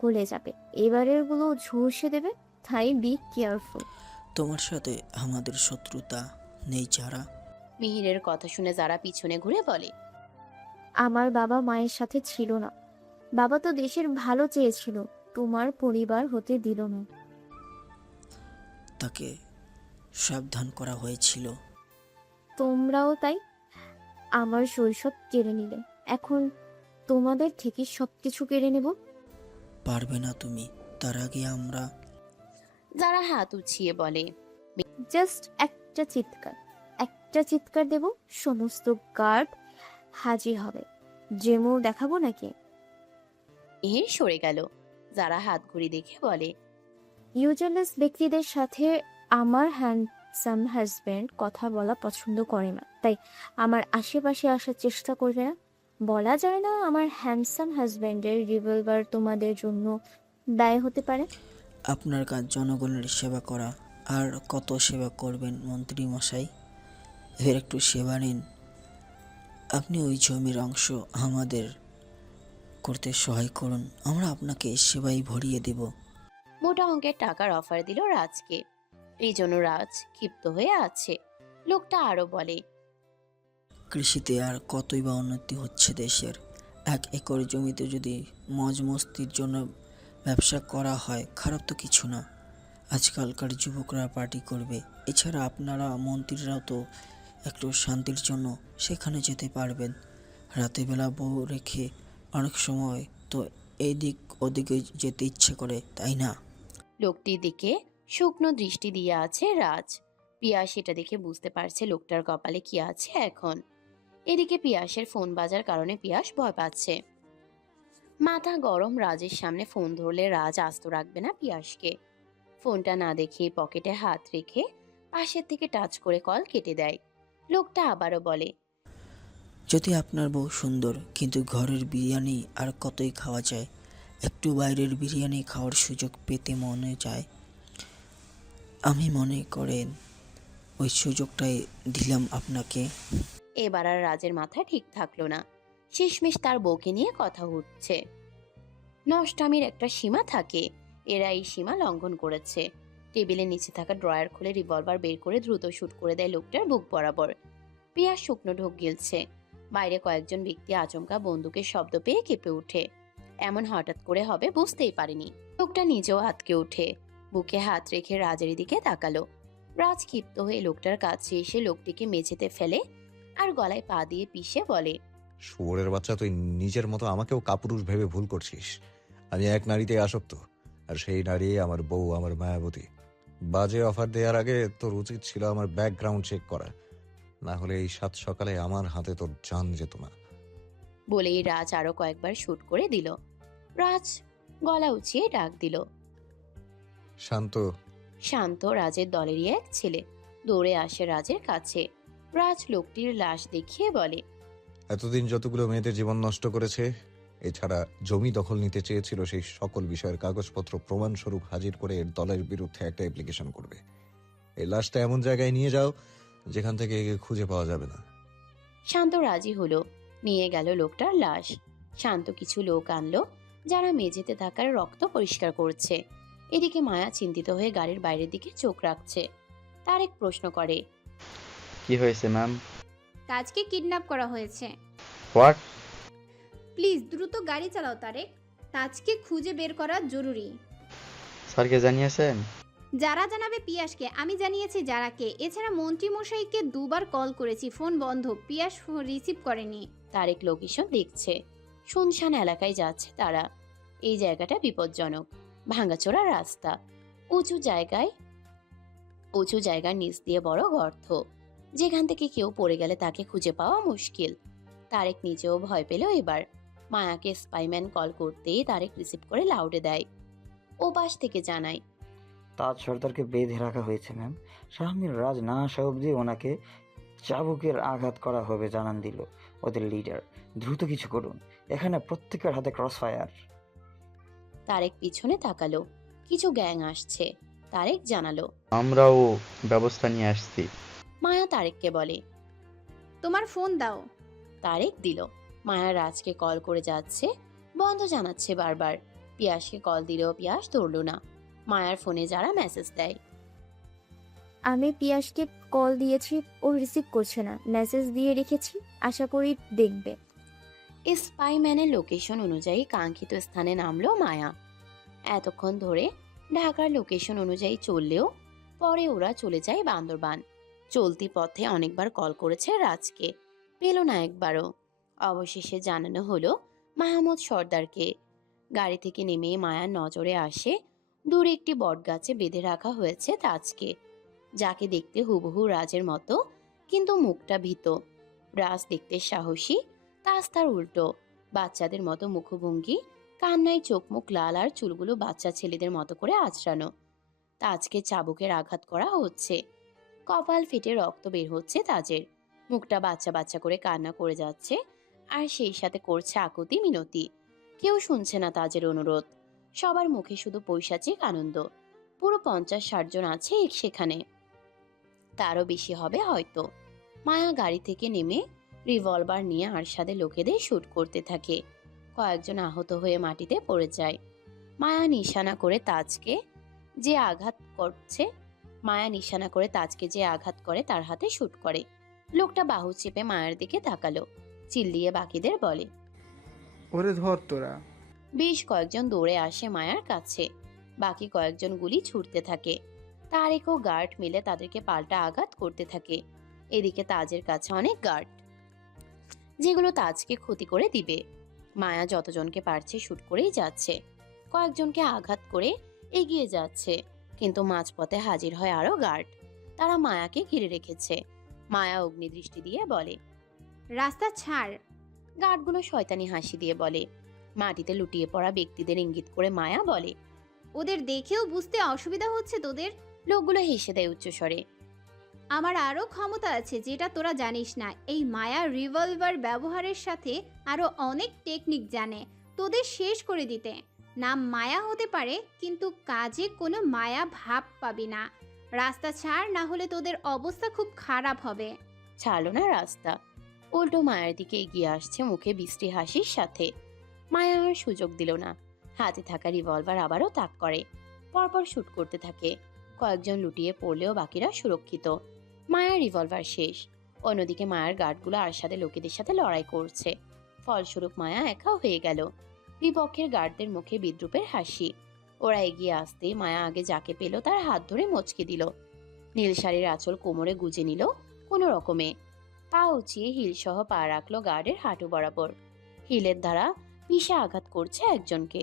গলে যাবে। এবারের গুলো ঝলসে দেবে, তাই বি কেয়ারফুল। তোমার সাথে আমাদের শত্রুতা নেই যারা। মিহিরের কথা শুনে যারা পিছনে ঘুরে বলে, আমার বাবা মায়ের সাথে ছিল না। বাবা তো দেশের ভালো চেয়েছিল, তোমার পরিবার হতে দিল না। তাকে সাবধান করা হয়েছিল। তোমরাও তাই আমার শৈশব কেড়ে নিলে। এখন তোমাদের থেকে সবকিছু কেড়ে নেব। পারবে না তুমি, তার আগে আমরা। যারা হাত উঠিয়ে বলে, জাস্ট একটা চিৎকার দেব, সমস্ত গার্ড হাজির হবে। জেমো দেখাবো নাকি? মিহির সরে গেল। যারা হাত ঘুরি দেখে বলে, ইউজলেস ব্যক্তিদের সাথে আমার হ্যান্ডসাম হাজব্যান্ড কথা বলা পছন্দ করে না, তাই আমার আশেপাশে আসার চেষ্টা করবে না। বলা যায় না আমার হ্যান্ডসাম হাজব্যান্ডের রিভলভার তোমাদের জন্য ব্যয় হতে পারে। আপনার কাজ জনগণের সেবা করা, আর কত সেবা করবেন মন্ত্রী মশাই। এর একটু সেবা নিন। আপনি ওই জমির অংশ আমাদের করতে সহায় করুন, আমরা আপনাকে সেবাই ভরিয়ে দেব। মোটা অঙ্কের টাকার অফার দিল রাজকে। এই জন্য রাজ ক্ষিপ্ত হয়ে আছে। লোকটা আরো বলে, কৃষিতে আর কতই বা উন্নতি হচ্ছে দেশের। 1 একর জমিতে যদি মজ মস্তির জন্য ব্যবসা করা হয়, খারাপ তো কিছু না। আজকালকার যুবকরা পার্টি করবে। এছাড়া আপনারা মন্ত্রীরাও তো একটু শান্তির জন্য সেখানে যেতে পারবেন। রাতের বেলা বউ রেখে অনেক সময় তো এদিক ওদিকে যেতে ইচ্ছে করে, তাই না? লোকটির দিকে শুকনো দৃষ্টি দিয়ে আছে রাজ। পিয়াস এটা দেখে বুঝতে পারছে লোকটার কপালে কি আছে এখন। এদিকে পিয়াসের ফোন বাজার কারণে পিয়াস ভয় পাচ্ছে। মাথা গরম। রাজের সামনে ফোন ধরলে রাজ আস্ত রাখবে না পিয়াসকে। ফোনটা না দেখে পকেটে হাত রেখে পাশের থেকে টাচ করে কল কেটে দেয়। লোকটা আবারও বলে, যদি আপনার বউ সুন্দর, কিন্তু ঘরের বিরিয়ানি আর কতই খাওয়া যায়। একটু বাইরের বিরিয়ানি খাওয়ার সুযোগ পেতে মনে যায়। আমি মনে করেন ওই সুযোগটাই দিলাম আপনাকে। এবার আর রাজের মাথা ঠিক থাকলো না। শেষমেশ তার বউকে নিয়ে কথা উঠছে। নষ্টামির একটা সীমা থাকে, এরা এই সীমা লঙ্ঘন করেছে। টেবিলের নিচে থাকা ড্রয়ার খুলে রিভলভার বের করে দ্রুত শুট করে দেয় লোকটার বুক বরাবর। পিয়াস শুকনো ঢোক গিলছে। বাইরে কয়েকজন ব্যক্তি আচমকা বন্দুকের শব্দ পেয়ে কেঁপে ওঠে। এমন হঠাৎ করে হবে বুঝতেই পারেনি। লোকটা নিজেও আতকে ওঠে। বুকে হাত রেখে রাজের দিকে তাকালো। রাজ ক্ষিপ্ত হয়ে লোকটার কাছে এসে লোকটিকে মেঝেতে ফেলে আর গলায় পা দিয়ে পিষে বলে, শুয়োরের বাচ্চা, তুই নিজের মতো আমাকেও কাপুরুষ ভেবে ভুল করছিস। আমি এক নারীতে আসক্ত। আর সেই নারী আমার বউ, আমার মায়াবতী। বাজে অফার দেওয়ার আগে তোর উচিত ছিল আমার ব্যাকগ্রাউন্ড চেক করা, না হলে এই সাত সকালে আমার হাতে তোর জান যেত না। বলেই রাজ আরো কয়েকবার শুট করে দিল। রাজ গলা উঁচিয়ে ডাক দিল। শান্ত। শান্ত রাজের দলেরই এক ছেলে। দৌড়ে আসে রাজের কাছে। রাজ লোকটির লাশ দেখিয়ে বলে, এতদিন যতগুলো মেয়েদের জীবন নষ্ট করেছে, এছাড়া জমি দখল নিতে চেয়েছিল, সেই সকল বিষয়ের কাগজপত্র প্রমাণস্বরূপ হাজির করে এর দলের বিরুদ্ধে একটা অ্যাপ্লিকেশন করবে। এই লাশটা এমন জায়গায় নিয়ে যাও যেখান থেকে একে খুঁজে পাওয়া যাবে না। শান্ত রাজি হলো। নিয়ে গেল লোকটার লাশ। শান্ত কিছু লোক আনলো যারা মেঝেতে থাকার রক্ত পরিষ্কার করছে। এদিকে মায়া চিন্তিত হয়ে গাড়ির বাইরের দিকে চোখ রাখছে। তারেক প্রশ্ন করে, কি হয়েছে ম্যাম? তাজকে কিডন্যাপ করা হয়েছে। হোয়াট? প্লিজ দ্রুত গাড়ি চালাও তারেক। তাজকে খুঁজে বের করা জরুরি। স্যারকে জানিয়েছেন? যারা জানাবে পিয়াসকে, আমি জানিয়েছি যারাকে। এছাড়া মন্ত্রী মশাইকে দুবার কল করেছি, ফোন বন্ধ, পিয়াস ফোন রিসিভ করেনি। তারেক লোকেশন দেখছে। শুনশান এলাকায় যাচ্ছে তারা। এই জায়গাটা বিপজ্জনক। ভাঙাচোরা রাস্তা, উঁচু জায়গার নিচ দিয়ে বড় গর্ত, যেখান থেকে কেউ পড়ে গেলে তাকে খুঁজে পাওয়া মুশকিল। তারেক নিজেও ভয় পেল এবার। মায়াকে স্পাইম্যান কল করতেই তারেক রিসিভ করে লাউডে দেয়। ও পাশ থেকে জানায়, তাজ সর্দারকে বেঁধে রাখা হয়েছে ম্যাম। শাহমির রাজ না আসা অবধি ওনাকে চাবুকের আঘাত করা হবে জানান দিল ওদের লিডার। দ্রুত কিছু করুন, এখানে প্রত্যেকের হাতে ক্রস ফায়ার। তারেক পিছনে তাকালো। কিছু গ্যাং আসছে। তারেক জানালো, আমরাও ব্যবস্থা নিয়ে আসছি। মায়া তারেককে বলে, তোমার ফোন দাও। তারেক দিল। মায়া রাজকে কল করে যাচ্ছে, বন্ধ জানাচ্ছে বারবার। পিয়াসকে কল দিলেও পিয়াস ধরল না। মায়ার ফোনে যারা মেসেজ দেয়, আমি পিয়াসকে কল দিয়েছি, ও রিসিভ করছে না। মেসেজ দিয়ে রেখেছি, আশা করি দেখবে। স্পাইম্যানের লোকেশন অনুযায়ী কাঙ্ক্ষিত স্থানে নামলো মায়া। এতক্ষণ ধরে ঢাকার লোকেশন অনুযায়ী চললেও পরে ওরা চলে যায় বান্দরবান। চলতি পথে অনেকবার কল করেছে রাজকে, পেল না একবারও। অবশেষে জানানো হলো মাহমুদ সর্দারকে। গাড়ি থেকে নেমে মায়ার নজরে আসে দূরে একটি বটগাছে বেঁধে রাখা হয়েছে তাজকে, যাকে দেখতে হুবহু রাজের মতো, কিন্তু মুখটা ভীত। রাজ দেখতে সাহসী, তাজ তার উল্টো। বাচ্চাদের মতো মুখভঙ্গি, কান্নায় চোখ মুখ লাল, আর চুলগুলো বাচ্চা ছেলেদের মতো করে আঁচড়ানো। তাজকে চাবুকের আঘাত করা হচ্ছে। কপাল ফেটে রক্ত বের হচ্ছে তাজের। মুখটা বাচ্চা বাচ্চা করে কান্না করে যাচ্ছে, আর সেই সাথে করছে আকুতি মিনতি। কেউ শুনছে না তাজের অনুরোধ। সবার মুখে শুধু পৈশাচিক আনন্দ। পুরো 50-60 জন আছে সেখানে, তারও বেশি হবে হয়তো। মায়া গাড়ি থেকে নেমে রিভলভার নিয়ে আরশাদের লোকেদের শুট করতে থাকে। কয়েকজন আহত হয়ে মাটিতে পড়ে যায়। মায়া নিশানা করে তাজকে যে আঘাত করে তার হাতে শুট করে। লোকটা বাহু চেপে মায়ের দিকে তাকালো, চিল্লিয়ে বাকিদের বলে, ওরে ধর তোরা। বেশ কয়েকজন দৌড়ে আসে মায়ার কাছে। বাকি কয়েকজন গুলি ছুটতে থাকে। তারেকও গার্ড মিলে তাদেরকে পাল্টা আঘাত করতে থাকে। এদিকে তাজের কাছে অনেক গার্ড, যেগুলো তাজকে ক্ষতি করে দিবে। মায়া যতজনকে পারছে শুট করেই যাচ্ছে। কয়েকজনকে আঘাত করে এগিয়ে যাচ্ছে, কিন্তু মাঝপথে হাজির হয় আরো গার্ড। তারা মায়াকে ঘিরে রেখেছে। মায়া অগ্নিদৃষ্টি দিয়ে বলে, রাস্তা ছাড়। গার্ডগুলো শয়তানি হাসি দিয়ে বলে। মাটিতে লুটিয়ে পড়া ব্যক্তিদের ইঙ্গিত করে মায়া বলে, ওদের দেখেও বুঝতে অসুবিধা হচ্ছে তোদের? লোকগুলো হেসে দেয় উচ্চস্বরে। আমার আরো ক্ষমতা আছে যেটা তোরা জানিস না। এই মায়া রিভলভার ব্যবহারের সাথে আরো অনেক টেকনিক জানে তোদের শেষ করে দিতে। নাম মায়া হতে পারে, কিন্তু কাজে কোনো মায়া ভাব পাবি না। রাস্তা ছাড়, না হলে তোদের অবস্থা খুব খারাপ হবে। ছাড়লো না রাস্তা, উল্টো মায়ের দিকে এগিয়ে আসছে মুখে বিশ্রী হাসির সাথে। মায়া আর সুযোগ দিল না। হাতে থাকা রিভলভার আবারও তাক করে। পরপর শুট করতে থাকে। কয়েকজন লুটিয়ে পড়লেও বাকিরা সুরক্ষিত। মায়ার রিভলভার শেষ। অন্যদিকে মায়ার গার্ডগুলো আরশাদের লোকেদের সাথে লড়াই করছে। ফলস্বরূপ মায়া একা হয়ে গেল। বিপক্ষের গার্ডদের মুখে বিদ্রুপের হাসি। ওরা এগিয়ে আসতে মায়া আগে যাকে পেল তার হাত ধরে মচকে দিল। নীল শাড়ির আঁচল কোমরে গুজে নিল কোনো রকমে। পা উঁচিয়ে হিল সহ পা রাখলো গার্ডের হাঁটু বরাবর। হিলের দ্বারা পিষে আঘাত করছে একজনকে।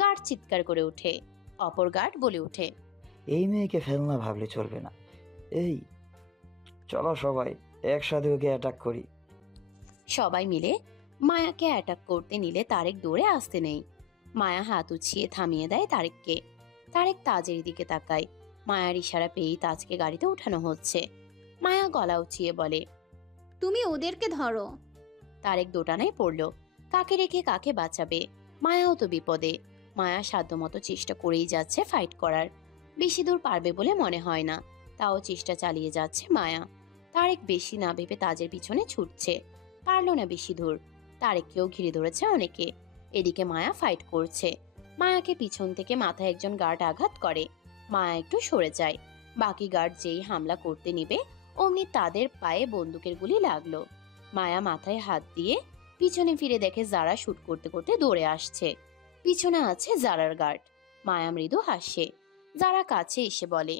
গার্ড চিৎকার করে ওঠে। অপর গার্ড বলে ওঠে। এই মেয়েকে ফেলনা ভাবলে চলবে না। এই চলো সবাই একসাথে ওকে অ্যাটাক করি। সবাই মিলে মায়াকে অ্যাটাক করতে নিলে তারেক দৌড়ে আসতে নেই। মায়া হাত উঠিয়ে থামিয়ে দেয় তারেককে। তারেক তাজের দিকে তাকায়। মায়ার ইশারা পেয়েই তাজকে গাড়িতে উঠানো হচ্ছে। মায়া গলা উঠিয়ে বলে, তুমি ওদেরকে ধরো। তারেক দোটানায় পড়ল। কাকে রেখে কাকে বাঁচাবে? মায়াও তো বিপদে। মায়া সাধ্যমতো চেষ্টা করেই যাচ্ছে ফাইট করার। বেশি দূর পারবে বলে মনে হয় না, তাও চেষ্টা চালিয়ে যাচ্ছে মায়া। তারেক বেশি না ভেবে তাজের পিছনে ছুটছে। পারল না বেশি দূর। তারেককেও ঘিরে ধরেছে অনেকে। এদিকে মায়া ফাইট করছে। মায়াকে পিছন থেকে মাথায় একজন গার্ড আঘাত করে। মায়া একটু সরে যায়। বাকি গার্ড যেই হামলা করতে নিবে অমনি তাদের পায়ে বন্দুকের গুলি লাগলো। মায়া মাথায় হাত দিয়ে পিছনে ফিরে দেখে যারা শুট করতে করতে দৌড়ে আসছে। পিছনে আছে জারার গার্ড। মায়া মৃদু হাসে। যারা কাছে এসে বলে,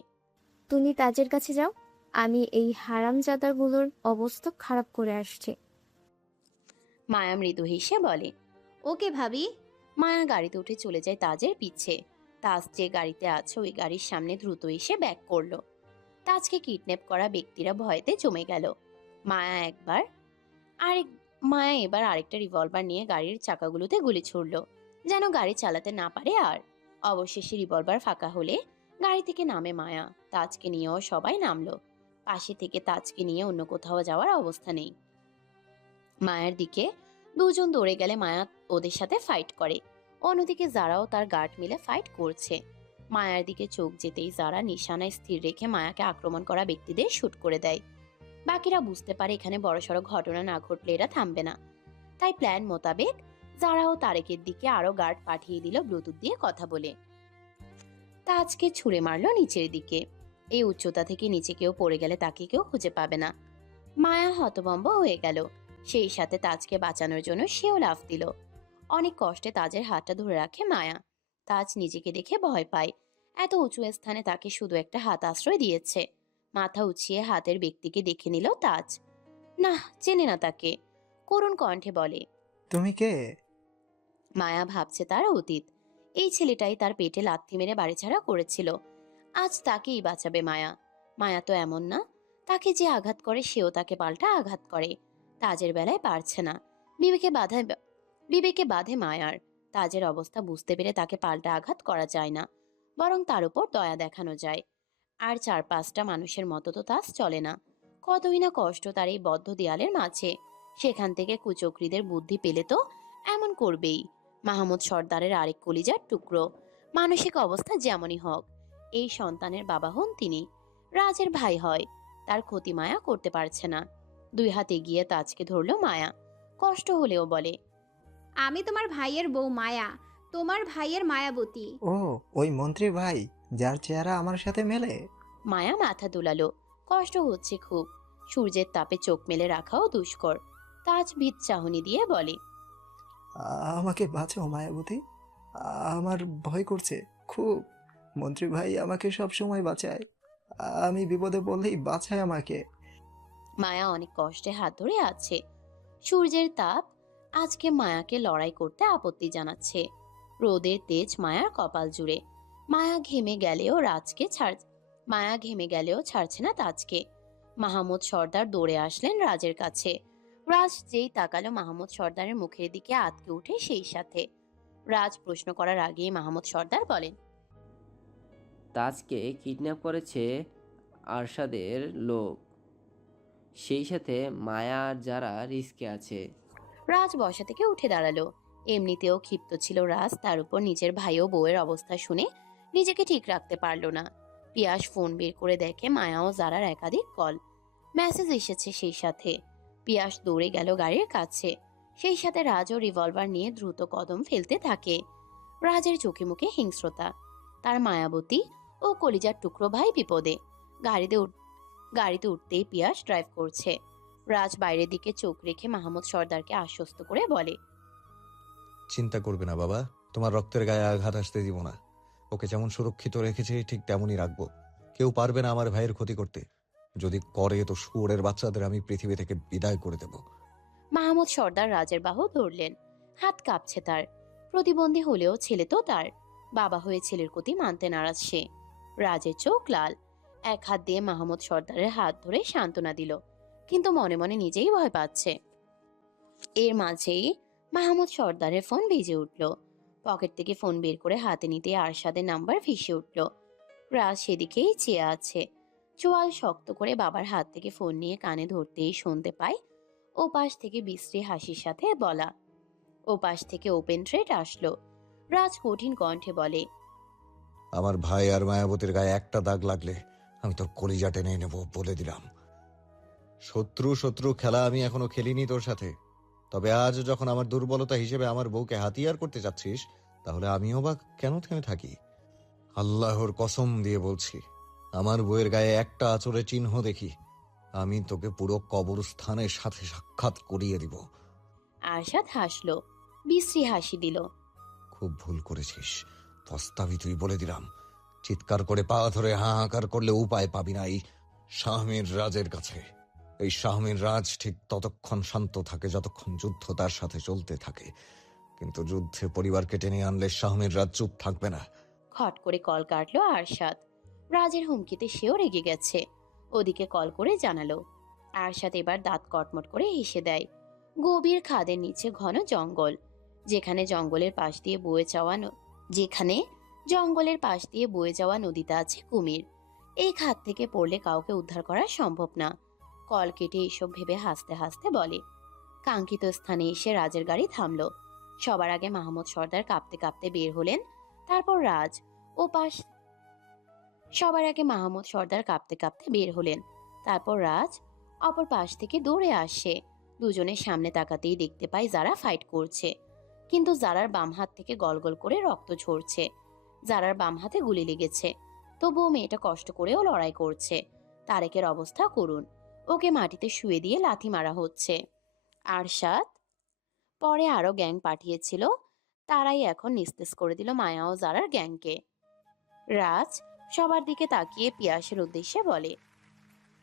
তুমি তাজের কাছে যাও, আমি এই হারামজাদাগুলোর অবস্থা খারাপ করে আসছি। মায়া মৃদু হেসে বলে, ওকে ভাবি। মায়া গাড়িতে উঠে চলে যায় তাজের পিছে। তাজ যে গাড়িতে আছে ওই গাড়ির সামনে দ্রুত এসে ব্যাক করলো। তাজকে কিডন্যাপ করা ব্যক্তিরা ভয়েতে জমে গেল। মায়া এবার আরেকটা রিভলভার নিয়ে গাড়ির চাকাগুলোতে গুলি ছুড়ল, যেন গাড়ি চালাতে না পারে আর। অবশেষে রিভলভার ফাঁকা হলে গাড়ি থেকে নামে মায়া। তাজকে নিয়েও সবাই নামলো। পাশে থেকে তাজকে নিয়ে অন্য কোথাও যাওয়ার অবস্থা নেই। মায়ের দিকে দুজন দৌড়ে গেলে মায়া ওদের সাথে ফাইট করে। অন্যদিকে যারাও তার গার্ড মিলে ফাইট করছে। মায়ার দিকে চোখ যেতেই যারা নিশানায় স্থির রেখে মায়াকে আক্রমণ করা ব্যক্তিদের শুট করে দেয়। বাকিরা বুঝতে পারে এখানে বড়সড় ঘটনা না ঘটলে এরা থামবে না। তাই প্ল্যান মোতাবেক যারাও তারেকের দিকে আরো গার্ড পাঠিয়ে দিল ব্লুটুথ দিয়ে কথা বলে। তাজকে ছুঁড়ে মারলো নিচের দিকে। এই উচ্চতা থেকে নিচে কেউ পড়ে গেলে তাকে কেউ খুঁজে পাবে না। মায়া হতভম্ব হয়ে গেল। সেই সাথে তাজকে বাঁচানোর জন্য সেও লাফ দিল। অনেক কষ্টে তাজের হাতটা ধরে রাখে মায়া। তাজ নিজেকে দেখে ভয় পায়। এত উঁচু স্থানে তাকে শুধু একটা হাত আশ্রয় দিয়েছে। মাথা উঁচিয়ে হাতের ব্যক্তিকে দেখে নিল তাজ। না, চেনে না তাকে। করুণ কণ্ঠে বলে, তুমি কে? মায়া ভাবছে তার অতীত। এই ছেলেটাই তার পেটে লাথি মেরে বাড়িছাড়া করেছিল। আজ তাকেই বাঁচাবে মায়া। মায়া তো এমন না, তাকে যে আঘাত করে সেও তাকে পাল্টা আঘাত করে। তাজের বেলায় পারছে না। বিবেকে বাধে মায়ার। তাজের অবস্থা বুঝতে পেরে তাকে পাল্টা আঘাত করা যায় না, বরং তার উপর দয়া দেখানো যায়। আর 4-5টা মানুষের মতো তো তাজ চলে না। কতই না কষ্ট তার এই বদ্ধ দেয়ালের মাঝে। সেখান থেকে কুচক্রীদের বুদ্ধি পেলে তো এমন করবেই। মাহমুদ সর্দারের আরেক কলিজার টুকরো। মানসিক অবস্থা যেমনই হোক, এই সন্তানের বাবা হন তিনি। রাজের ভাই হয়। তার ক্ষতি মায়া করতে পারছে না। 2 হাত এগিয়ে তাজকে ধরলো মায়া। কষ্ট হলেও বলে, আমি তোমার ভাইয়ের বউ মায়া, তোমার ভাইয়ের মায়াবতী। ও, ওই মন্ত্রী ভাই যার চেহারা আমার সাথে মেলে? মায়া মাথা দুলালো। কষ্ট হচ্ছে খুব। সূর্যের তাপে চোখ মেলে রাখাও দুষ্কর। তাজ ভীত চাহনি দিয়ে বলে, আমাকে বাঁচাও মায়াবতী, আমার ভয় করছে খুব। মন্ত্রী ভাই আমাকে সব সময় বাঁচায়, আমি বিপদে পড়লেই বাঁচায় আমাকে। মায়া অনেক কষ্টে হাত ধরে আছে। সূর্যের তাপ আজকে মায়াকে লড়াই করতে আপত্তি জানাচ্ছে। রোদের তেজ মায়ার কপাল জুড়ে। মায়া ঘেমে গেলেও ছাড়ছে না তাজকে। মাহমুদ সর্দার দৌড়ে আসলেন রাজের কাছে। রাজ যেই তাকালো মাহমুদ সর্দারের মুখের দিকে আটকে উঠে সেই সাথে। রাজ প্রশ্ন করার আগেই মাহমুদ সর্দার বলেন, তাজকে কিডন্যাপ করেছে আরশাদের লোক, সেই সাথে মায়া আর যারা রিস্কে আছে। রাজ বসা থেকে উঠে দাঁড়ালো। এমনিতেও ক্ষিপ্ত ছিল রাজ, তার উপর নিজের ভাই ও বউয়ের অবস্থা শুনে নিজেকে ঠিক রাখতে পারল না। পিয়াস ফোন বের করে দেখে মায়া ও জারার একাধিক কল মেসেজ এসেছে। সেই সাথে পিয়াস দৌড়ে গেল গাড়ির কাছে। সেই সাথে রাজও রিভলভার নিয়ে দ্রুত কদম ফেলতে থাকে। রাজের চোখে মুখে হিংস্রতা। তার মায়াবতী ও কলিজার টুকরো ভাই বিপদে। গাড়িতে উঠতেই পিয়াস ড্রাইভ করছে। রাজ বাইরের দিকে চোখ রেখে মাহমুদ সর্দারকে আশ্বস্ত করে বলে, চিন্তা করবে না বাবা, তোমার রক্তের গায়ে আঘাত আসতে দিব না। ওকে যেমন সুরক্ষিত রেখেছি ঠিক তেমনই রাখবো। কেউ পারবে না আমার ভাইয়ের ক্ষতি করতে। যদি করে তো শুয়োরের বাচ্চাদের আমি পৃথিবী থেকে বিদায় করে দেব। মাহমুদ সর্দার রাজের বাহু ধরলেন। হাত কাঁপছে তার। প্রতিবন্ধী হলেও ছেলে তো তার। বাবা হয়ে ছেলের প্রতি মানতে নারাজ সে। রাজের চোখ লাল। এক হাত দিয়ে মাহমুদ সর্দারের হাত ধরে সান্ত্বনা দিল, কিন্তু মনে মনে নিজেই ভয় পাচ্ছে। এর মাঝেই মাহমুদ সর্দারের ফোন বেজে উঠল। পকেট থেকে ফোন বের করে হাতে নিতে আরশাদের নাম্বার ভেসে উঠল। রাজ সেদিকেই চেয়ে আছে। চোয়াল শক্ত করে বাবার হাত থেকে ফোন নিয়ে কানে ধরতেই শুনতে পায় ও পাশ থেকে বিশ্রী হাসির সাথে বলা। ও পাশ থেকে ওপেন থ্রেট আসলো। রাজ কঠিন কণ্ঠে বলে, আমার ভাই আর মায়াবতীর গায়ে একটা দাগ লাগলে আমি তোর কলিজা টেনে নেব, বলে দিলাম। শত্রু শত্রু খেলা আমি এখনো খেলিনি তোর সাথে। তবে আজ যখন আমার দুর্বলতা হিসেবে আমার বউকে হাতিয়ার করতে চাচ্ছিস, তাহলে আমিও বা কেন থেমে থাকি? আল্লাহর কসম দিয়ে বলছি, আমার বউয়ের গায়ে একটা আঁচড়ের চিহ্ন দেখি, আমি তোকে পুরো কবরস্থানের সাথে সাক্ষাৎ করিয়ে দিব। আরশাদ হাসলো, বিশ্রী হাসি দিল। খুব ভুল করেছিস, পস্তাবি তুই, বলে দিলাম। চিৎকার করে পা ধরে হাহাকার করলে উপায় পাবি না এই শাহমীর রাজের কাছে। এই শাহমীর রাজ ঠিক ততক্ষণ শান্ত থাকে যতক্ষণ যুদ্ধ তার সাথে চলতে থাকে, কিন্তু যুদ্ধে পরিবারকে টেনে আনলে শাহমীর রাজ চুপ থাকবে না। খট করে কল কাটলো আরশাদ। রাজের হুমকিতে সেও রেগে গেছে। ওদিকে কল করে জানালো। আরশাদ এবার দাঁত কটমট করে হেসে দেয়। গভীর খাদের নিচে ঘন জঙ্গল, যেখানে জঙ্গলের পাশ দিয়ে বয়ে যাওয়া নদীতে আছে কুমির। এই খাদ থেকে পড়লে কাউকে উদ্ধার করা সম্ভব না। কল কেটে এসব ভেবে হাসতে হাসতে বলে। কাঙ্ক্ষিত স্থানে এসে রাজের গাড়ি থামলো। সবার আগে মাহমুদ সর্দার কাঁপতে কাঁপতে বের হলেন। তারপর রাজ অপর পাশ থেকে দৌড়ে আসে। দুজনের সামনে তাকাতেই দেখতে পাই যারা ফাইট করছে, কিন্তু যারার বাম হাত থেকে গলগল করে রক্ত ঝরছে। যারার বাম হাতে গুলি লেগেছে, তবুও মেয়েটা কষ্ট করেও লড়াই করছে। তারেকের অবস্থা করুন, ওকে মাটিতে শুয়ে দিয়ে লাথি মারা হচ্ছে। আরশাদ পরে আরো গ্যাং পাঠিয়েছিল, তারাই এখন নিস্তেজ করে দিল মায়া ও জারার গ্যাংকে। রাজ সবার দিকে তাকিয়ে পিয়াসের উদ্দেশ্যে বলে,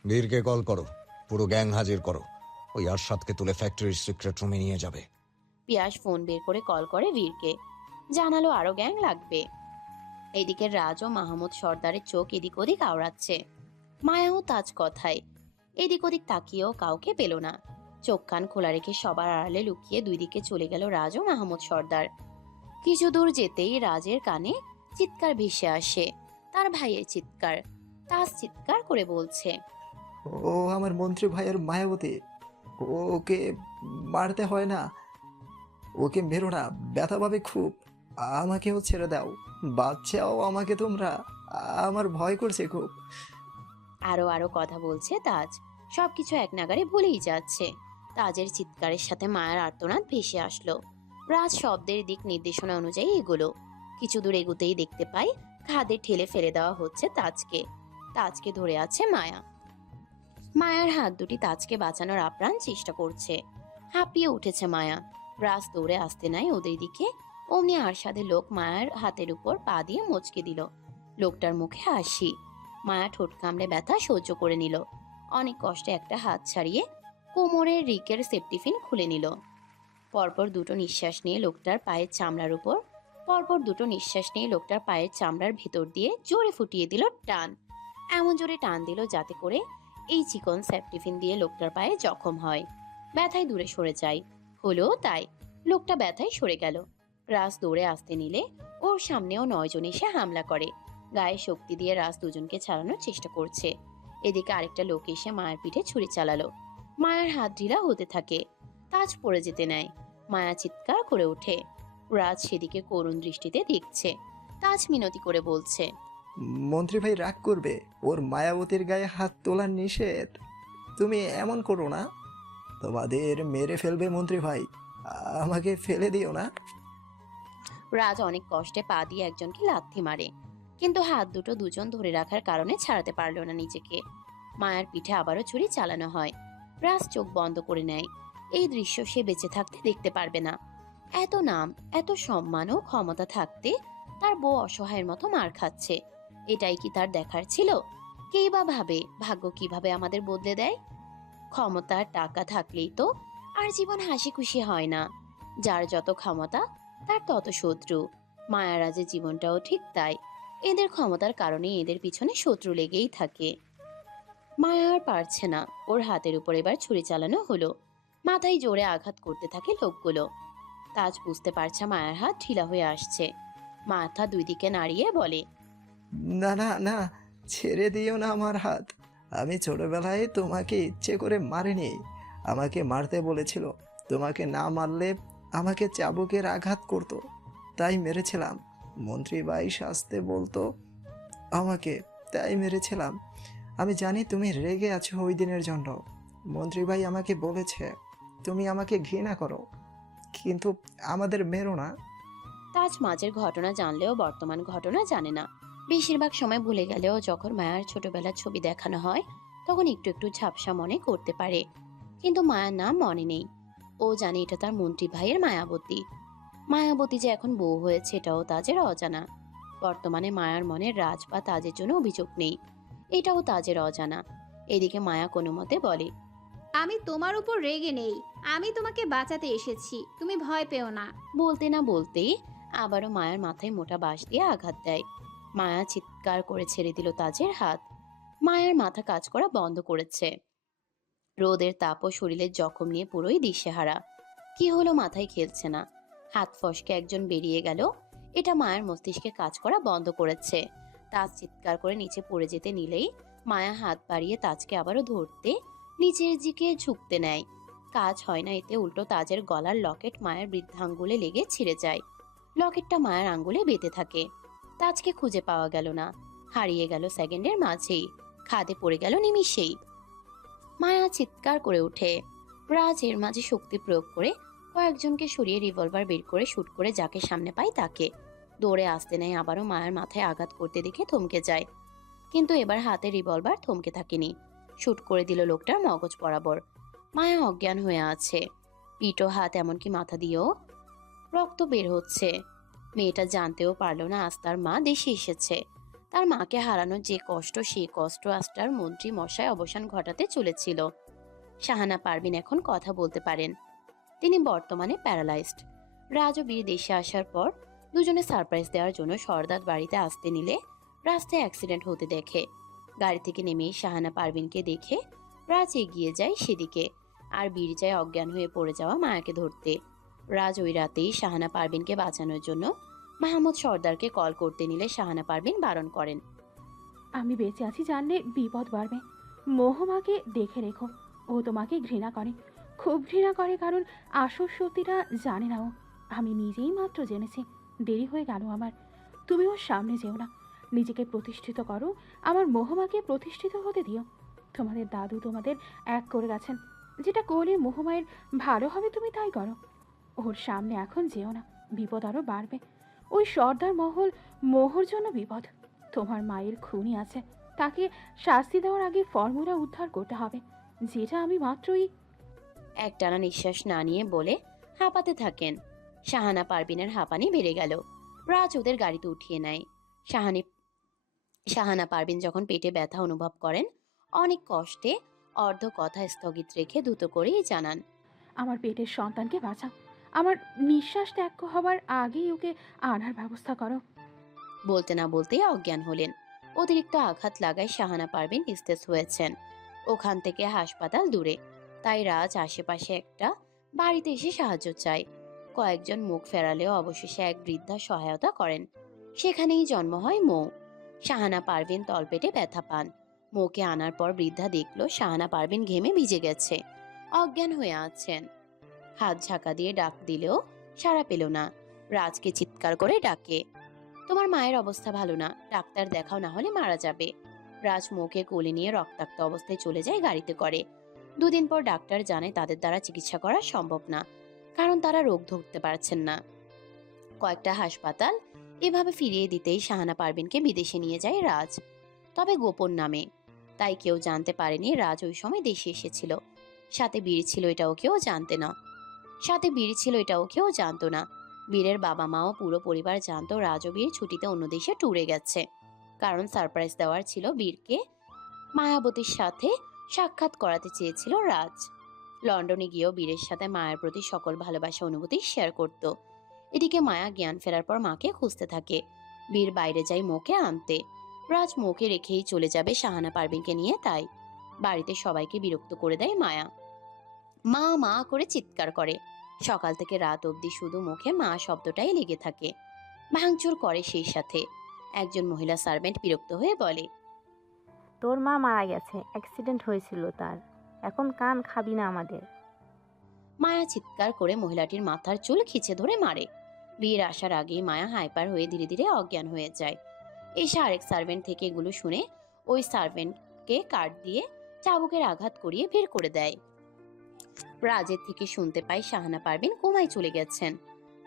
বীরকে কল করো, পুরো গ্যাং হাজির করো। ওই আরশাদকে তুলে ফ্যাক্টরির সিক্রেট রুমে নিয়ে যাবে। পিয়াস ফোন বের করে কল করে বীরকে, জানালো আরো গ্যাং লাগবে। এদিকে রাজ ও মাহমুদ সর্দারের চোখ এদিক ওদিক আওড়াচ্ছে। মায়াও তাজ কথায় এদিক ওদিক তাকিয়েও কাউকে পেল না। চোখ কান খোলা রেখে সবার আড়ালে লুকিয়ে দুই দিকে চলে গেল রাজ ও মাহমুদ সর্দার। কিছু দূর যেতেই রাজের কানে চিৎকার ভেসে আসে, তার ভাইয়ের চিৎকার। তাজ চিৎকার করে বলছে, ও আমার মন্ত্রী ভাইয়ের মায়াবতী, ওকে মারতে হয় না, ওকে মেরো না, ব্যথা পাবে খুব, আমাকেও ছেড়ে দাও, বাচ্চাও আমাকে তোমরা, আমার ভয় করছে খুব। আরো আরো কথা বলছে তাজ। সবকিছু এক নাগারে ভুলেই যাচ্ছে। তাজের চিৎকারের সাথে মায়ের আর্তনাদ ভেসে আসলো। রাজ শব্দের দিক নির্দেশনা অনুযায়ী এগুলো। কিছু দূর এগুতেই দেখতে পাই খাদে ঠেলে ফেলে দেওয়া হচ্ছে তাজকে। তাজকে ধরে আছে মায়া। মায়ার হাত দুটি তাজকে বাঁচানোর আপ্রাণ চেষ্টা করছে। হাঁপিয়ে উঠেছে মায়া। রাজ দৌড়ে আসতে নাই ওদের দিকে, অমনি আরশাদের লোক মায়ার হাতের উপর পা দিয়ে মচকে দিল। লোকটার মুখে হাসি। মায়া ঠোঁট কামড়ে ব্যথা সহ্য করে নিল। অনেক কষ্টে একটা হাত ছাড়িয়ে কোমরের রিকের সেফটিফিন খুলে নিল। পরপর দুটো নিঃশ্বাস নিয়ে লোকটার পায়ের চামড়ার ভেতর দিয়ে জোরে ফুটিয়ে দিল টান। এমন জোরে টান দিল যাতে করে এই চিকন সেফটিফিন দিয়ে লোকটার পায়ে জখম হয়, ব্যথায় দূরে সরে যায়। হলো তাই, লোকটা ব্যথায় সরে গেল। রাজ দৌড়ে আসতে নিলে ওর সামনেও 9 জন এসে হামলা করে। গায়ে শক্তি দিয়ে রাজ দুজনকে ছাড়ানোর চেষ্টা করছে। এদিকে আরেকটা লোক এসে মায়ের পিঠে ছুরি চালালো। মায়ের হাত ঢিলা হতে থাকে। তাজ পড়ে যেতে নেয়। মায়া চিৎকার করে ওঠে। রাজ সেদিকে করুণ দৃষ্টিতে দেখছে। তাজ মিনতি করে বলছে, মন্ত্রী ভাই রাগ করবে, ওর মায়াবতীর গায়ে হাত তোলা নিষেধ, তুমি এমন করো না, তোমাদের মেরে ফেলবে মন্ত্রী ভাই, আমাকে ফেলে দিও না। রাজ অনেক কষ্টে পা দিয়ে একজনকে লাথি মারে, কিন্তু হাত দুটো দুজন ধরে রাখার কারণে ছাড়াতে পারল না নিজেকে। মায়ার পিঠে আবারও ছুরি চালানো হয়। রাজ চোখ বন্ধ করে নেয়। এই দৃশ্য সে বেঁচে থাকতে দেখতে পারবে না। এত নাম, এত সম্মান ও ক্ষমতা থাকতে তার বউ অসহায়ের মতো মার খাচ্ছে। এটাই কি তার দেখার ছিল? কেই বা ভাবে ভাগ্য কিভাবে আমাদের বদলে দেয়। ক্ষমতার টাকা থাকলেই তো আর জীবন হাসি খুশি হয় না। যার যত ক্ষমতা তার তত শত্রু। মায়ারাজের জীবনটাও ঠিক তাই। এদের ক্ষমতার কারণে এদের পিছনে শত্রু লেগেই থাকে। মায়া আর পারছে না, ওর হাতের উপর এবার ছুরি চালানো হলো। মাথায় জোরে আঘাত করতে থাকে লোকগুলো। তাজ বুঝতে পারছে মায়ার হাত ঢিলা হয়ে আসছে। মাথা দুই দিকে নাড়িয়ে বলে, না না না, ছেড়ে দিও না আমার হাত। আমি ছোটবেলায় তোমাকে ইচ্ছে করে মারিনি। আমাকে মারতে বলেছিল, তোমাকে না মারলে আমাকে চাবুকের আঘাত করতো, তাই মেরেছিলাম। মন্ত্রী ভাই শাস্তে বলতো আমাকে, তাই মেরেছিলাম। আমি জানি তুমি রেগে আছো ওই দিনের জন্য। মন্ত্রী ভাই আমাকে বলেছে তুমি আমাকে ঘৃণা করো, কিন্তু আমাদের মেরো না। তাজ মাঝের ঘটনা জানলেও বর্তমান ঘটনা জানে না। বেশিরভাগ সময় ভুলে গেলেও যখন মায়ার ছোটবেলার ছবি দেখানো হয় তখন একটু একটু ঝাপসা মনে করতে পারে। কিন্তু মায়ার নাম মনে নেই। ও জানে এটা তার মন্ত্রী ভাইয়ের মায়াবতী। মায়াবতী যে এখন বউ হয়েছে এটাও তাজের অজানা। বর্তমানে মায়ার মনে রাজ বা তাজের জন্য অভিযোগ নেই, এটাও তাজের অজানা। এদিকে মায়া কোনো মতে বলে, আমি তোমার উপর রেগে নেই, আমি তোমাকে বাঁচাতে এসেছি, তুমি ভয় পেও না। বলতে না বলতেই আবারও মায়ার মাথায় মোটা বাঁশ দিয়ে আঘাত দেয়। মায়া চিৎকার করে ছেড়ে দিল তাজের হাত। মায়ার মাথা কাজ করা বন্ধ করেছে। রোদের তাপ ও শরীরের জখম নিয়ে পুরোই দিশেহারা। কি হলো মাথায় খেলছে না। হাত ফসকে একজন বেরিয়ে গেল, এটা মায়ার মস্তিষ্কে কাজ করা বন্ধ করেছে। তাজ চিৎকার করে নিচে পড়ে যেতে নিলেই মায়া হাত বাড়িয়ে তাজকে আবারও ধরতে নিচের দিকে ঝুঁকতে নেয়। কাজ হয় না এতে, উল্টো তাজের গলার লকেট মায়ের বৃদ্ধাঙ্গুলে লেগে ছিঁড়ে যায়। লকেটটা মায়ের আঙ্গুলে বেঁধে থাকে। তাজকে খুঁজে পাওয়া গেল না, হারিয়ে গেল সেকেন্ডের মাঝেই, খাদে পড়ে গেল নিমিষেই। মায়া চিৎকার করে ওঠে। রাজ এর মাঝে শক্তি প্রয়োগ করে কয়েকজনকে সরিয়ে রিভলভার বের করে শুট করে যাকে সামনে পায় তাকে দৌড়ে আসতে নেয়। আবারও মায়ের মাথায় আঘাত করতে দেখে থমকে যায়, কিন্তু এবার হাতে রিভলভার থমকে থাকেনি, শুট করে দিল লোকটার মগজ বরাবর। মায়া অজ্ঞান হয়ে আছে, পিঠো হাত এমনকি মাথা দিয়েও রক্ত বের হচ্ছে। মেয়েটা জানতেও পারলো না আজ তার মা দেশে এসেছে। তার মাকে হারানোর যে কষ্ট, সেই কষ্ট আজ তার মন্ত্রী মশাই অবসান ঘটাতে চলেছিল। শাহানা পারভিন এখন কথা বলতে পারেন। তিনি বর্তমানে প্যারালাইজড। রাজ ও বীর দেশে আসার পর দুজনে সারপ্রাইজ দেওয়ার জন্য সর্দার বাড়িতে আসতে নিলে রাস্তায় অ্যাক্সিডেন্ট হতে দেখে। গাড়ি থেকে নেমেই শাহানা পারভিনকে দেখে রাজ এগিয়ে যায় সেদিকে, আর বীর যায় অজ্ঞান হয়ে পড়ে যাওয়া মায়াকে ধরতে। রাজ ওই রাতেই শাহানা পারভিনকে বাঁচানোর জন্য মাহমুদ সর্দারকে কল করতে নিলে শাহানা পারভিন বারণ করেন। আমি বেঁচে আছি জানলে বিপদ বাড়বে। মোহমাকে দেখে রেখো, ও তোমাকে ঘৃণা করে, খুব ঘৃণা করে, কারণ আসল সত্যিটা জানে না ও। আমি নিজেই মাত্র জেনেছি, দেরি হয়ে গেল আমার। তুমি ওর সামনে যেও না, নিজেকে প্রতিষ্ঠিত করো, আমার মোহমাকে প্রতিষ্ঠিত হতে দিও। তোমাদের দাদু তোমাদের এক করে গেছেন, যেটা করলে মোহমায়ের ভালো হবে তুমি তাই করো। ওর সামনে এখন যেও না, বিপদ আরও বাড়বে। ওই সর্দার মহল মোহর জন্য বিপদ। তোমার মায়ের খুনি আছে, তাকে শাস্তি দেওয়ার আগে ফর্মুলা উদ্ধার করতে হবে, যেটা আমি মাত্রই। একটানা নিঃশ্বাস না নিয়ে বলে হাঁপাতে থাকেন। শাহানা পারভিনের হাঁপানি বেড়ে গেল। রাজ ওদের গাড়িতে উঠিয়ে নেয়। শাহানা পারভিন যখন পেটে ব্যথা অনুভব করেন অনেক কষ্টে অর্ধ কথা স্থগিত রেখে দ্রুত করেই জানান, আমার পেটের সন্তানকে বাঁচাও, আমার নিঃশ্বাস ত্যাগ হবার আগেই ওকে আনার ব্যবস্থা করো। বলতে না বলতেই অজ্ঞান হলেন। অতিরিক্ত আঘাত লাগায় শাহানা পারভিন নিস্তেজ হয়েছেন। ওখান থেকে হাসপাতাল দূরে, তাই রাজ আশেপাশে একটা বাড়িতে এসে সাহায্য চায়। কয়েকজন মুখ ফেরালেও অবশেষে এক বৃদ্ধা সহায়তা করেন। সেখানেই জন্ম হয় মৌ। শাহানা পারভিন তলপেটে ব্যথা পান। মৌকে আনার পর বৃদ্ধা দেখলো শাহানা পারভিন ঘেমে ভিজে গেছে, অজ্ঞান হয়ে আছেন। হাত ঝাঁকা দিয়ে ডাক দিলেও সাড়া পেল না। রাজকে চিৎকার করে ডাকে, তোমার মায়ের অবস্থা ভালো না, ডাক্তার দেখাও, না হলে মারা যাবে। রাজ মৌকে কোলে নিয়ে রক্তাক্ত অবস্থায় চলে যায় গাড়িতে করে। দুদিন পর ডাক্তার জানায় তাদের দ্বারা চিকিৎসা করা সম্ভব না, কারণ তারা রোগ ধরতে পারছেন না। কয়েকটা হাসপাতাল এভাবে ফিরিয়ে দিতেই শাহানা পারভিনকে বিদেশে নিয়ে যায় রাজ, তবে গোপন নামে। তাই কেউ জানতে পারেনি রাজ ওই সময় দেশে এসেছিল। সাথে বীর ছিল এটাও কেউ জানতো না। বীরের বাবা মাও পুরো পরিবার জানতো রাজ ও বীর ছুটিতে অন্য দেশে ট্যুরে গেছে, কারণ সারপ্রাইজ দেওয়ার ছিল বীরকে। মায়াবতীর সাথে সাক্ষাৎ করাতে চেয়েছিল রাজ। লন্ডনে গিয়েও বীরের সাথে মায়ের প্রতি সকল ভালোবাসা অনুভূতি শেয়ার করত। এদিকে মায়া জ্ঞান ফেরার পর মাকে খুঁজতে থাকে। বীর বাইরে যায় মোকে আনতে। রাজ মোকে রেখেই চলে যাবে শাহানা পারভিনকে নিয়ে, তাই বাড়িতে সবাইকে বিরক্ত করে দেয় মায়া। মা মা করে চিৎকার করে। সকাল থেকে রাত অবধি শুধু মুখে মা শব্দটাই লেগে থাকে। ভাঙচুর করে সেই সাথে। একজন মহিলা সার্ভেন্ট বিরক্ত হয়ে বলে, তোর মা মারা গেছে, অ্যাক্সিডেন্ট হয়েছিল তার, এখন কান খাবি না আমাদের। মায়া চিৎকার করে মহিলাটির মাথার চুল খিঁচে ধরে মারে। বীর আসার আগেই মায়া হাইপার হয়ে ধীরে ধীরে অজ্ঞান হয়ে যায়। এসে আরেক সার্ভেন্ট থেকে এগুলো শুনে ওই সার্ভেন্টকে কাঠ দিয়ে চাবুকের আঘাত করিয়ে বের করে দেয়। রাজের থেকে শুনতে পাই শাহানা পারভিন কোমায় চলে গেছেন,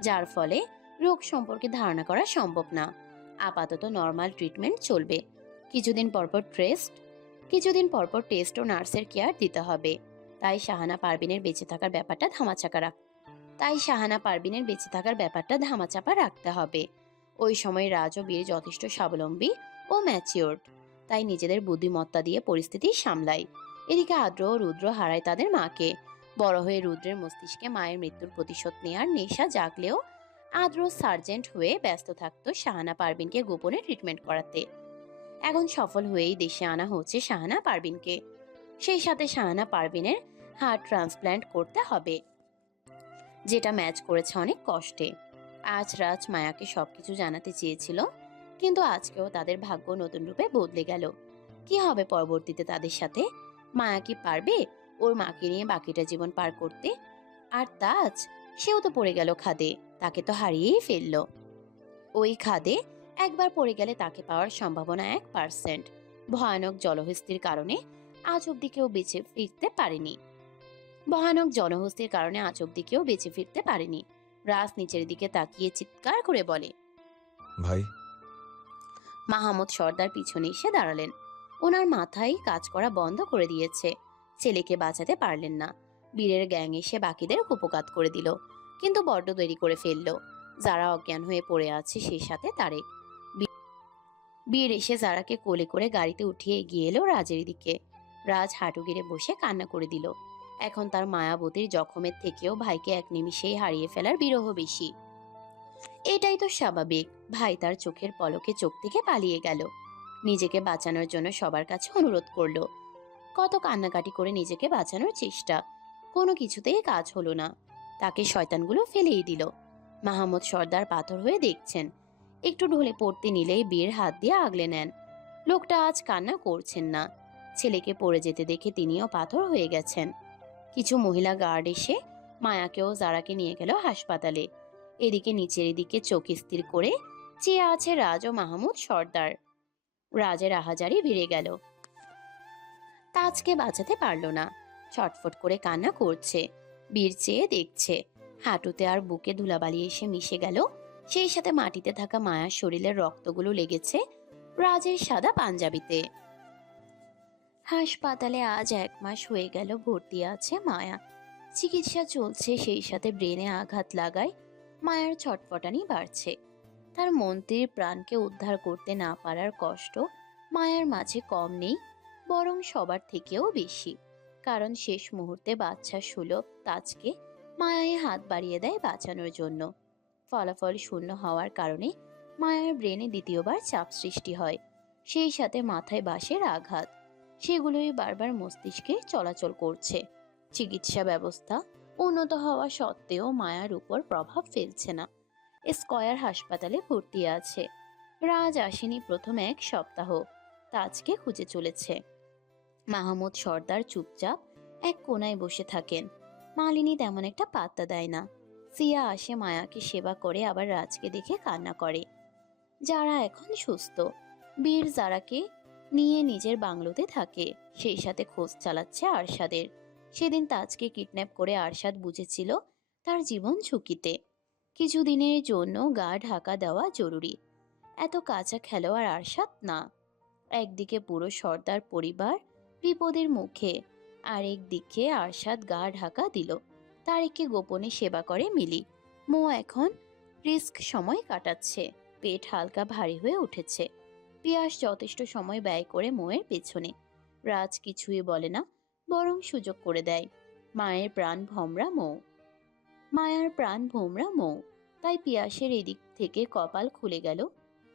যার ফলে রোগ সম্পর্কে ধারণা করা সম্ভব না। আপাতত নর্মাল ট্রিটমেন্ট চলবে। কিছুদিন পরপর টেস্ট ও নার্সের কেয়ার দিতে হবে। তাই শাহানা পারভিনের বেঁচে থাকার ব্যাপারটা ধামাচাপা রাখতে হবে। ওই সময় রাজ ও বীর যথেষ্ট স্বাবলম্বী ও ম্যাচিওরড, তাই নিজেদের বুদ্ধিমত্তা দিয়ে পরিস্থিতি সামলায়। এদিকে আদ্র ও রুদ্র হারায় তাদের মাকে। বড় হয়ে রুদ্রের মস্তিষ্কে মায়ের মৃত্যুর প্রতিশোধ নেয়ার নেশা জাগলেও আদ্র সার্জেন্ট হয়ে ব্যস্ত থাকতো শাহানা পারভিনকে গোপনে ট্রিটমেন্ট করাতে। এখন সফল হয়েই দেশে আনা হচ্ছে শাহানা পারভিনকে। সেই সাথে শাহানা পারভিনের হার্ট ট্রান্সপ্ল্যান্ট করতে হবে, যেটা ম্যাচ করেছে অনেক কষ্টে। আজ রাজ মায়াকে সবকিছু জানাতে চেয়েছিল, কিন্তু আজকেও তাদের ভাগ্য নতুন রূপে বদলে গেল। কি হবে পরবর্তীতে তাদের সাথে? মায়া কি পারবে ওর মাকে নিয়ে বাকিটা জীবন পার করতে? আর তাজ, সেও তো পড়ে গেল খাদে, তাকে তো হারিয়েই ফেললো। ওই খাদে একবার পড়ে গেলে তাকে পাওয়ার সম্ভাবনা 1%। ভয়ানক জলহস্তির কারণে আজ অব্দি কেউ বেঁচে ফিরতে পারেনি। রাজ নিচের দিকে তাকিয়ে চিৎকার করে বলে, ভাই। মাহমুদ সর্দার পিছনে এসে দাঁড়ালেন। ওনার মাথায় কাজ করা বন্ধ করে দিয়েছে। ছেলেকে বাঁচাতে পারলেন না। বীরের গ্যাং এসে বাকিদের কুপকাত করে দিল, কিন্তু বড্ড দেরি করে ফেললো। যারা অজ্ঞান হয়ে পড়ে আছে, সেই সাথে তারেক। বীর এসে যারাকে কোলে করে গাড়িতে উঠিয়ে এগিয়ে এলো রাজের দিকে। রাজ হাঁটু গেড়ে বসে কান্না করে দিল। এখন তার মায়াবতীর জখমের থেকেও ভাইকে এক নিমিষেই হারিয়ে ফেলার বিরহ বেশি। এটাই তো স্বাভাবিক। ভাই তার চোখের পলকে চোখ থেকে পালিয়ে গেল। নিজেকে বাঁচানোর জন্য সবার কাছে অনুরোধ করলো। কত কান্নাকাটি করে নিজেকে বাঁচানোর চেষ্টা, কোনো কিছুতেই কাজ হলো না। তাকে শয়তানগুলো ফেলেই দিল। মাহমুদ সর্দার পাথর হয়ে দেখছেন। একটু ঢলে পড়তে নিলেই বীর হাত দিয়ে আগলে নেন। লোকটা আজ কান্না করছেন না। ছেলেকে পড়ে যেতে দেখে তিনিও পাথর হয়ে গেছেন। কিছু মহিলা গার্ড এসে মায়াকেও যারাকে নিয়ে গেল হাসপাতালে। এদিকে নিচের দিকে চোখ স্থির করে চেয়ে আছে রাজ ও মাহমুদ সর্দার। রাজের আহাজারি বেড়ে গেল। তাজকে বাঁচাতে পারল না, ছটফট করে কান্না করছে। বীর চেয়ে দেখছে। হাঁটুতে আর বুকে ধুলাবালি এসে মিশে গেল। সেই সাথে মাটিতে থাকা মায়ার শরীরের রক্তগুলো লেগেছে রাজের সাদা পাঞ্জাবিতে। হাসপাতালে আজ 1 মাস হয়ে গেল ভর্তি আছে মায়া। চিকিৎসা চলছে, সেই সাথে ব্রেনে আঘাত লাগায় মায়ার ছটফটানি বাড়ছে। তার মন্ত্রীর প্রাণকে উদ্ধার করতে না পারার কষ্ট মায়ার মাঝে কম নেই, বরং সবার থেকেও বেশি। কারণ শেষ মুহূর্তে বাচ্চা সুলভ তাজকে মায়ায় হাত বাড়িয়ে দেয় বাঁচানোর জন্য। ফলাফল শূন্য হওয়ার কারণে মায়ার ব্রেনে দ্বিতীয়বার চাপ সৃষ্টি হয়। সেই সাথে মাথায় বাঁশের আঘাত, সেগুলোই বারবার মস্তিষ্কে চলাচল করছে। চিকিৎসা ব্যবস্থা উন্নত হওয়া সত্ত্বেও মায়ার উপর প্রভাব ফেলছে না। স্কয়ার হাসপাতালে ভর্তি আছে। রাজ আসেনি প্রথম 1 সপ্তাহ। তাজকে খুঁজে চলেছে। মাহমুদ সর্দার চুপচাপ এক কোনায় বসে থাকেন। মালিনী তেমন একটা পাত্তা দেয় না। সিয়া আসে, মায়াকে সেবা করে, আবার রাজকে দেখে কান্না করে। যারা এখন সুস্থ। বীর যারাকে নিয়ে নিজের বাংলোতে থাকে, সেই সাথে খোঁজ চালাচ্ছে আরশাদের। সেদিন তাজকে কিডন্যাপ করে আরশাদ বুঝেছিল তার জীবন ঝুঁকিতে। কিছুদিনের জন্য গা ঢাকা দেওয়া জরুরি। এত কাঁচা খেলোয়াড় আরশাদ না। একদিকে পুরো সর্দার পরিবার বিপদের মুখে, আর একদিকে আরশাদ গা ঢাকা দিল। তারেককে গোপনে সেবা করে মিলি। মো এখন রিস্ক সময় কাটাচ্ছে। পেট হালকা ভারী হয়ে উঠেছে। পিয়াস যথেষ্ট সময় ব্যয় করে মোয়ের পেছনে। রাজ কিছুই বলে না, বরং সুযোগ করে দেয়। মায়ার প্রাণ ভোমরা মৌ। তাই পিয়াসের এদিক থেকে কপাল খুলে গেল।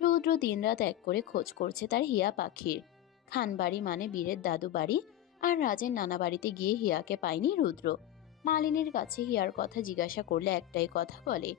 রুদ্র দিনরাত এক করে খোঁজ করছে তার হিয়া পাখির। খানবাড়ি মানে বীরের দাদু বাড়ি, আর রাজের নানা বাড়িতে গিয়ে হিয়াকে পায়নি রুদ্র। মালিনীর কাছে হিয়ার কথা জিজ্ঞাসা করলে একটাই কথা বলে,